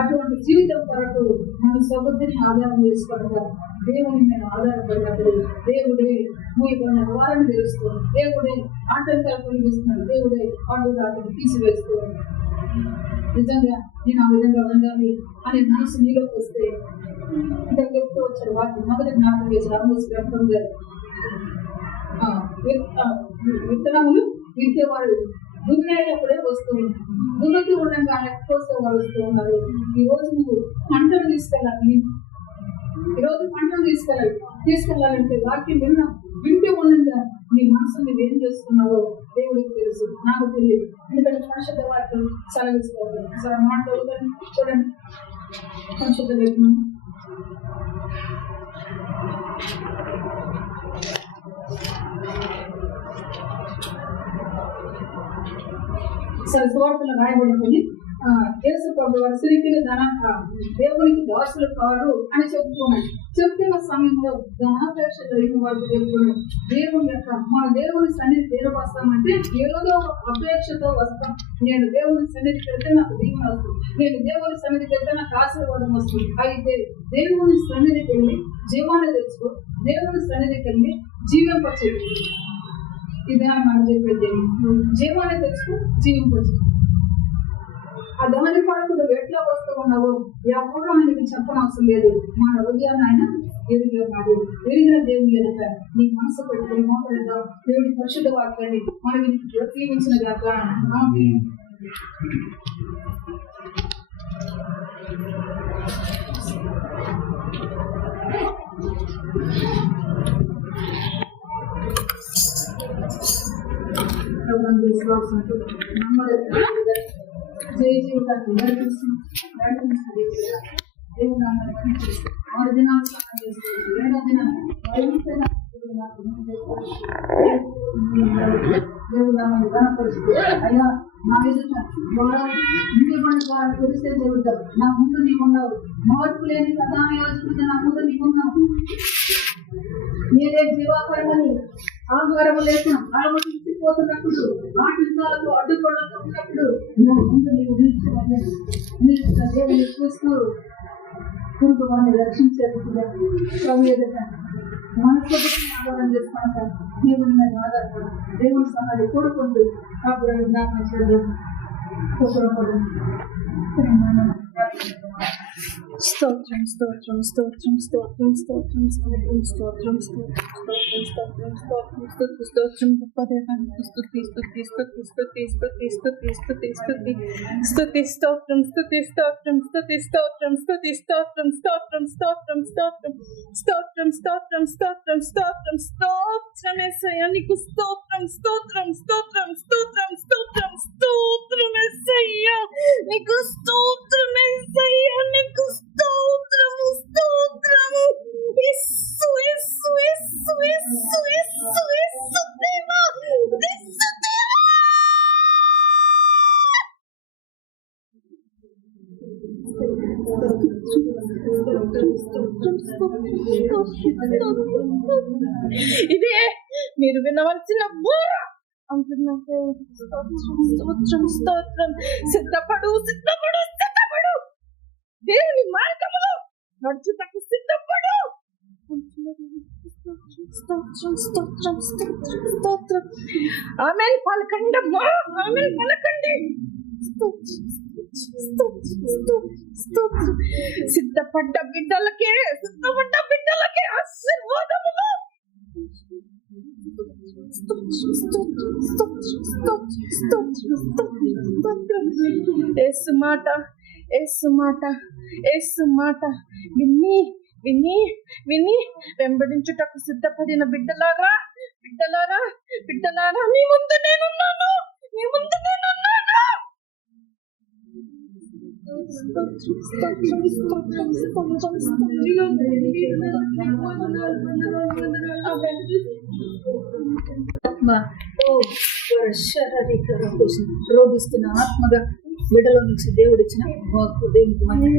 అటువంటి జీవితం కొరకు మన సబుద్ధిని ఆధారం చేసుకోవడం, దేవుని మీద ఆధారపడినప్పుడు దేవుడే మూయబడిన వారిని తెలుస్తున్నాడు, దేవుడే ఆటంకాలు తొలగిస్తున్నాడు, దేవుడే అడ్డుదాటను తీసివేస్తున్నాడు. నిజంగా నేను ఆ విధంగా ఉండాలి అనే మనసు నీలోకి వస్తే ఇంకా చెప్తూ వచ్చాడు వాటిని మొదటి జ్ఞాపకం చేసిన ఆమోస్ గ్రంథం గారు విత్తనములు విత్తేవారు దున్నేటప్పుడే వస్తుంది, దున్నుతూ ఉండగా కోసే వాళ్ళు వస్తూ ఉన్నారు. ఈ రోజు నువ్వు పంటను తీసుకెళ్ళాలి. ఈరోజు పంటను తీసుకెళ్ళాలంటే వాక్యం వింటూ ఉండగా నీ మనసు మీద ఏం చేస్తున్నావో దేవుడికి తెలుసు, నాకు తెలియదు. ఎందుకంటే పరిశుద్ధ వాక్యం సెలవిస్తారు. సరే మాట్లాడుతాను చూడండి. పరిశుద్ధ లేఖనం సరే సువార్తలో రాయబడుతుంది. యేసు ప్రభువు వారు స్త్రీకి దేవునికి దాసులు కారు అని చెప్తున్నాడు. చెప్తున్న సమయంలో ధనాపేక్ష కలిగిన వారికి చెప్తున్నాడు, మన దేవుని సన్నిధి చేరవస్తామంటే ఏదో అపేక్షతో వస్తాం. నేను దేవుని సన్నిధికి వెళ్తే నాకు దీవెన వస్తుంది, నేను దేవుని సన్నిధికి వెళ్తే నాకు ఆశీర్వాదం వస్తుంది. అయితే దేవుని సన్నిధికి వెళ్ళి జీవాన్ని తెచ్చుకో, దేవుని సన్నిధికి వెళ్ళి జీవింపచేది. ఇదే మనం చెప్పేది, జీవాన్ని తెచ్చుకో, జీవింపచ్చు. ఆ దాని కొరకు నువ్వు ఎట్లా వస్తూ ఉన్నావో ఎవరు ఆయనకి చెప్పనవసరం లేదు. మన హృదయాన్ని ఆయన ఎరిగినాడు. ఎరిగిన దేవుని ఎదుట నీ మనసు పెట్టుకుని మోకరిద్దాం. దేవుడి పరిశుద్ధ వాక్యాన్ని మనం దీవించిన గాక. జయ జీవితాన్ని ఆరు దినాలు స్నానం చేసుకోవచ్చు, 7వ దినం దేవుడు గణపరుస్తూ అయ్యా నా ఎదుట ద్వారా తెలిసే దేవుడు నా ముందు నీకున్నావు, మార్పు లేని ప్రధాన యోజన నా ముందు నీకున్నావు. నేనే జీవాకరమని ఆహారము లేక అలమటించిపోతున్నప్పుడు, ఆటంకాలకు అడ్డుకోవడంతో ఉన్నప్పుడు నా ముందు నీవు నిలిచి చూస్తూ పురుగు వారిని రక్షించేందుకుగా ప్రభు ఎదుట మనస్ఫూర్తిని ఆధారం చేసుకుంటా దేవుని మీద ఆధారపడి దేవుని సహాయం కోరుకుంటూ అప్పుడు జ్ఞాపకం చేద్దాం. స్తోత్రం స్తోత్రం స్తోత్రం స్తోత్రం స్తోత్రం స్తోత్రం స్తోత్రం స్తోత్రం స్తోత్రం స్తోత్రం స్తుతి స్తోత్రం గొప్ప దేవానికి స్తుతి స్తుతి స్తుతి స్తుతి స్తుతి స్తుతి స్తుతి స్తుతి స్తుతి స్తోత్రం స్తుతి స్తోత్రం స్తుతి స్తోత్రం స్తుతి స్తోత్రం స్తోత్రం స్తోత్రం స్తోత్రం స్తోత్రం స్తోత్రం స్తోత్రం స్తోత్రం స్తోత్రం యేసయ్యా నీకు స్తోత్రం స్తోత్రం స్తోత్రం స్తోత్రం స్తోత్రం స్తోత్రం యేసయ్యా నీకు స్తోత్రం యేసయ్యా నీకు స్తోత్రము స్తోత్రము యేసు యేసు యేసు యేసు యేసు యేసు దేవా యేసు దేవా. ఇదే మీరు వినవలసిన బోర అంటున్నట్టే స్తోత్రం స్తోత్రం. సిద్ధపడు సిద్ధపడు సిద్ధపడు, దేవుని మార్గములో నడుచుటకు సిద్ధపడు. స్తోత్రం స్తోత్రం స్తోత్రం స్తోత్రం. ఆమేన్ పలకండమ్మా, ఆమేన్ పలకండి. సిద్ధపడ్డ బిడ్డలకే ఆశీర్వాదములు. యేసు మాట విని విని విని వెంబడించుటకు సిద్ధపడిన బిడ్డలారా మీ ముందు నేనున్నాను. రోగిస్తున్న ఆత్మగా బిడ్డలో నుంచి దేవుడు ఇచ్చిన దేవునికి మహిమ.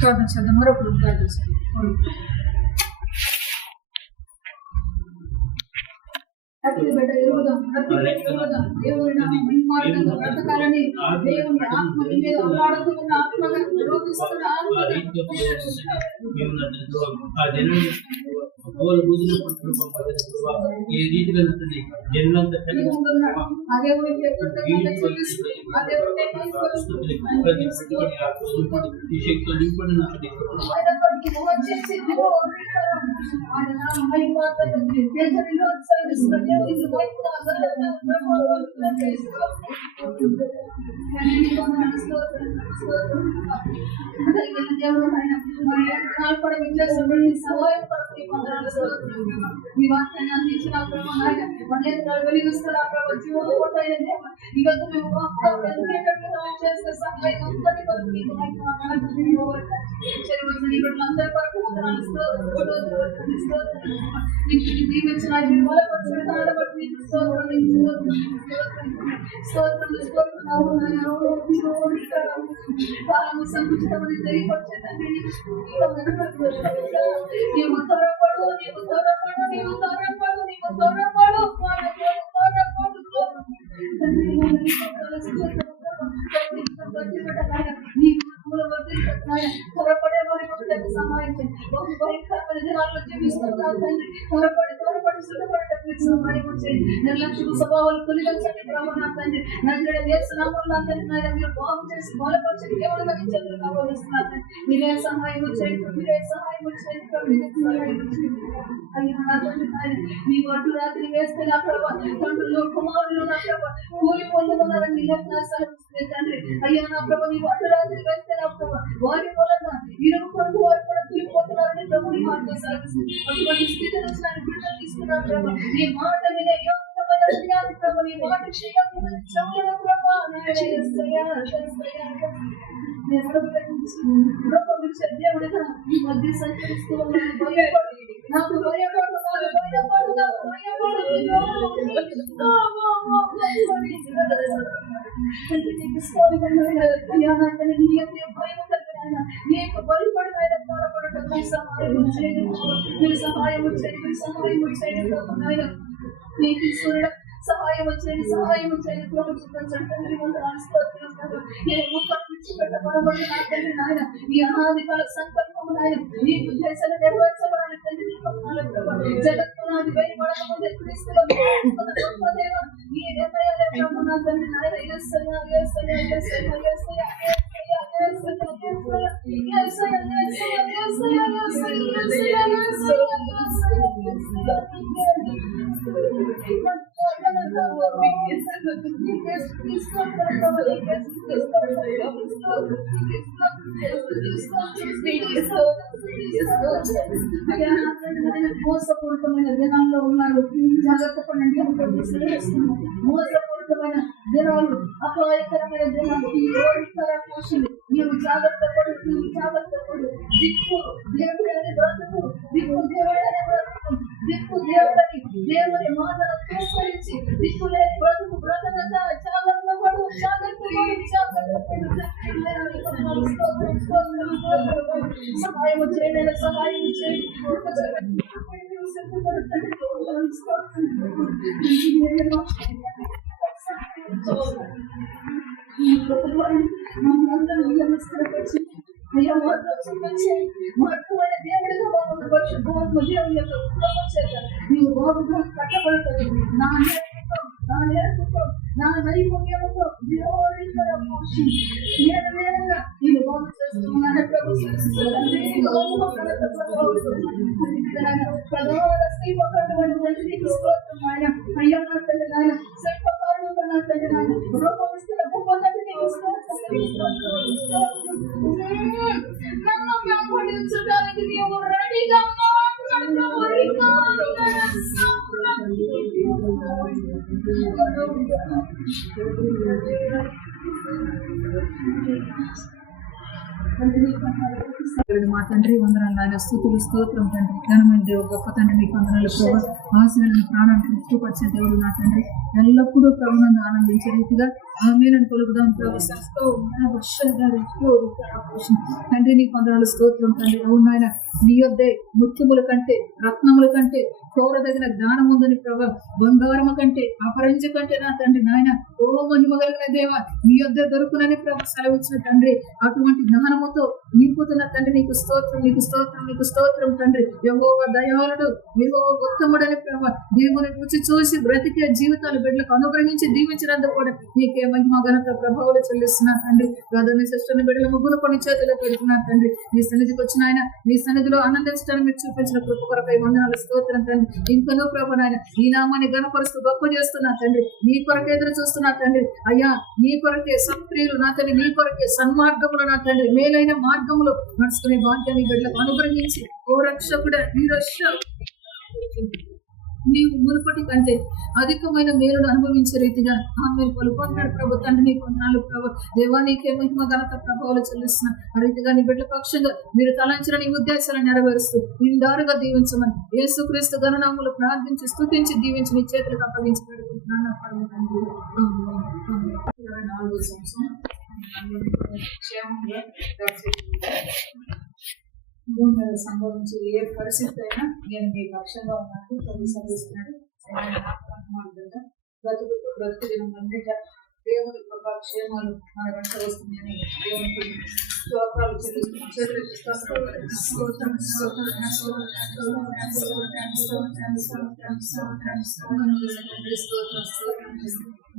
ప్రార్థన చేద్దాం, మరొకరు ప్రార్థన చేద్దాం. అతి బిడ్డ ఎరుగుదాం, దేవుని నామమున బ్రతకాలని దేవుని ఆత్మ మీద అల్లాడుతున్న ఆత్మగా రోగిస్తున్న ఈ రీతిగా జన్లంతా ఈ శక్తులు నింపడిన మీ వాక్యాన్ని అందించిన వెలిగిస్తున్న ఈరోజు మేము చేస్తే సహాయం అందరి వరకు సంకుచితమని తెలియపరిచేదండి. నీవు త్వరపడు త్వరపడే వారి సహాయం భయంకరమైన దినాల్లో జీవిస్తున్నారు తండ్రి. త్వరపడి సిద్ధపడటం సహాయం చేయండి. నిర్లక్ష్య స్వభావాలు తొలగించండి ప్రభు నా తండ్రి. నజరేయుడైన యేసు నామములో తండ్రి నాయన మీరు బాగు చేసి బలపరిచి కేవలంగా మీ చేతులు కాపాడిస్తున్నారు తండ్రి. మీరే సహాయం చేయండి, అయ్యా నా తండ్రి నాయన మీ ఒడ్డు రాత్రి వేస్తే నా ప్రభు తండ్రులు కుమారులు నా ప్రభు కూలి పొందుకున్నారని సెలవుస్తుంది తండ్రి. అయ్యా నా ప్రభు నీ ఒడ్డు రాత్రి వేస్తే నా ప్రభు వారి మూలంగా ఇరుగు కొరకు వారు కూడా కూలిపోతున్నారని ప్రభు నీ మాట సెలవుస్తుంది. అటువంటి స్థితి నుంచి ఆయన బిడ్డలు తీసుకున్నారు ప్రభు. నీ మాట మీద ప్రభు నీ మాట చేయకుండా చెవులను ప్రభు దేవుడిగా ఈ మధ్య సంచరిస్తూ నాకు భయపడు సహాయం వచ్చేది ప్రభుత్వం తండ్రి నాయన ఈ అనాది కాల సంకల్పం నాయన నీ ఉద్దేశాలు నెరవేర్చబడాలి తండ్రి. జగత్తునాది బయటపడకముందే క్రీస్తులో ఈ నిర్ణయాలే ప్రభు నా తండ్రి నాయన మోసపూరితమైన దినాల్లో ఉన్నారు. జాగ్రత్త పడండి. మోసపూరితమైన దినాలు, అపాయకరమైన దినాలు, నీవు జాగ్రత్త పడు. దిక్కు దేవుడని బ్రతుకు, దిక్కు దేవుడని దేవుని మాటను తిరస్కరించి దిక్కు లేని బ్రతుకు బ్రతకగా జాగ్రత్త పడు. సహాయం చేయండి. శక్తి కొరకండి మమ్మల్ని నమస్కరించి అయ్యా మాతో చూపించి మార్గమైన దేవుడిగా మమ్మల్ని పరిశుద్ధాత్మ దేవుని యొక్క కృప చేత నీవు బాబుగా కట్టబడుతుంది. నా నేర్పుతో నా నైపుణ్యంతో నేరుగా నేను బాగు చేస్తున్నాను ప్రభు. అయ్యా నా తండ్రి నాయన శిల్పకారుడు నా తండ్రి నాయన రూపమిస్తున్న గొప్ప నన్ను వెంబడించడానికి నీవు రెడీగా మా తండ్రి వందనాలు నాయన, స్తుతులు స్తోత్రం తండ్రి, ఘనమైన దేవుడు, గొప్ప తండ్రి, నీకు వందనాలు ప్రభు. ఆశీర్వాదం ప్రాణాన్ని ఇష్టపరిచే దేవుడు నా తండ్రి, ఎల్లప్పుడూ ప్రభునందు ఆనందించే రీతిగా ఆమేనని పలుకుదాం ప్రభు. తండ్రి నీకు వందనాలు స్తోత్రం తండ్రి. అవును నాయన, నీ యొద్దే ముత్యముల కంటే రత్నముల కంటే కోరదగిన జ్ఞానం ఉందని ప్రభు, బంగారము కంటే అపరంజ కంటే నా తండ్రి నాయన ఓ మహిమ కలిగిన దేవ నీ యొద్దే దొరుకునని ప్రభు సెలవిచ్చిన తండ్రి. అటువంటి జ్ఞానముతో నింపుతున్న తండ్రి నీకు స్తోత్రం, నీకు స్తోత్రం, నీకు స్తోత్రం తండ్రి. యెహోవా దయాళుడు, యెహోవా ఉత్తముడని ప్రభు దేవుని రుచి చూసి బ్రతికే జీవితాలు బిడ్డలకు అనుగ్రహించి దీవించినందుకు కూడా నీకే మహిమ ఘనత ప్రభావాలు చెల్లిస్తున్నా తండ్రి. గదని శిష్యుని బిడ్డల ముగ్గురు కొన్ని చేతిలో పెడుతున్నా తండ్రి. నీ సన్నిధికి వచ్చిన ఆయన నీ సన్నిధిలో ఆనందించడానికి మీరు చూపించిన కృప కొరకై వందనాలు స్తోత్రం తండ్రి. ఇంకనూ ప్రభు నాయన ఈ నామాన్ని ఘనపరుస్తూ గొప్ప చేస్తున్నా తండ్రి. నీ కొరకే ఎదురు చూస్తున్నా తండ్రి. అయ్యా నీ కొరకే సత్క్రియలు నా తండ్రి, నీ కొరకే సన్మార్గములు నా తండ్రి, మేలైన మార్గములు నడుచుకునే భాగ్యాన్ని బిడ్డలకు అనుగ్రహించి ఓ రక్షకుడ నీ రక్ష నీవు మునుపటి కంటే అధికమైన మేలును అనుభవించే రీతిగా ఆమె పలుకుంటున్నాడు ప్రభు. తండ్రి నీకు వందనాలు ప్రభు. దేవా నీకే మహిమ ఘనత ప్రభావాలు చెల్లిస్తున్నా. ఆ రీతిగా నీ బిడ్డల పక్షంగా మీరు తలంచిన నీ ఉద్దేశాలను నెరవేరుస్తూ నేను దారుగా దీవించమని యేసుక్రీస్తు ఘననామములో ప్రార్థించి స్తుతించి దీవించి నీ చేతులకు అప్పగించి పెడుతున్నాను. 24వ సంవత్సరం భూమి మీద సంభవించే ఏ పరిస్థితి అయినా నేను మీ పక్షంగా ఉన్నట్టు ప్రభు సెలవిస్తున్నాడు. బ్రతుకుతూ బ్రతుకు దినమంతా దేవుని కృప క్షేమాలు మన వెంట వస్తుందని దేవునికి స్తోత్రాలు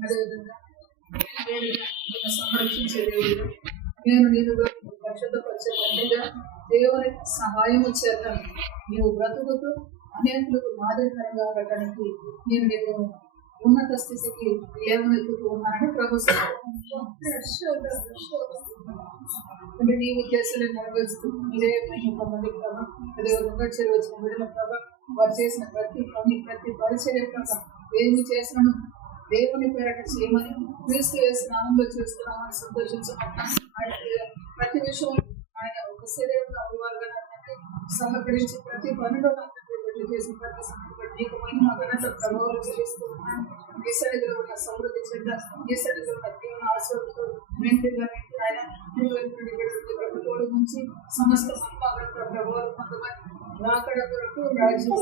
అదేవిధంగా సంరక్షించే దేవుడు నేను నేను పరిశుద్ధపరిచే తండ్రిగా దేవుని సహాయము చేత నీవు బ్రతుకుతూ అనేకులకు మాదిరికరంగా ఉండటానికి నేను నీకు ఉన్నత స్థితికి లేవనెత్తుతూ ఉన్నానని ప్రభు. అంటే నీ ఉద్దేశాలు నెరవేరుస్తూ ఇదే పొందండి ప్రభు. అదేవిధంగా వచ్చిన విడుదల ప్రభు వారు చేసిన ప్రతి పని ప్రతి పరిచర్య ప్రభు ఏమి చేసినాను దేవుని పేరట చేయమని క్రీస్తు చేసిన ఆనందం చేస్తున్నామని సంతోషించమని ప్రతి విషయం ఆయన ఒక శరీరంలో అభివారుగా సహకరించి ప్రతి పనిలో చేసిన ప్రతి సందర్భంలో నీకు మహిమ ఘనత ప్రభావాలు చెల్లిస్తూ ఉన్నాను. ఈ సన్నిధిలో ఉన్న సమృద్ధి చెంద ఈ సన్నిధిలో ఉన్న దేవుని ఆశీర్వాదంతో మెంటిగా ఆయన తోడు నుంచి సమస్త సంపాదన ప్రభావాలు పొందమని రాకడ కొరకు రాజ్యం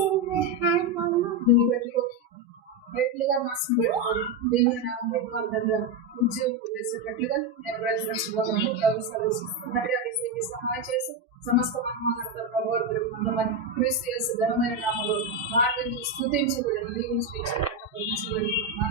రైతులుగా మాసం పెట్టుకోవాలి. దేవుని నామంగా ఉద్యోగం చేసేటట్లుగా నేను ప్రజలకు సహాయం చేసి సమస్త మహిమతో ప్రభావాలు పొందమని క్రీస్తు యేసు ఘనమైన నామములో ప్రార్థించి స్తుతించబడి దీవించి నా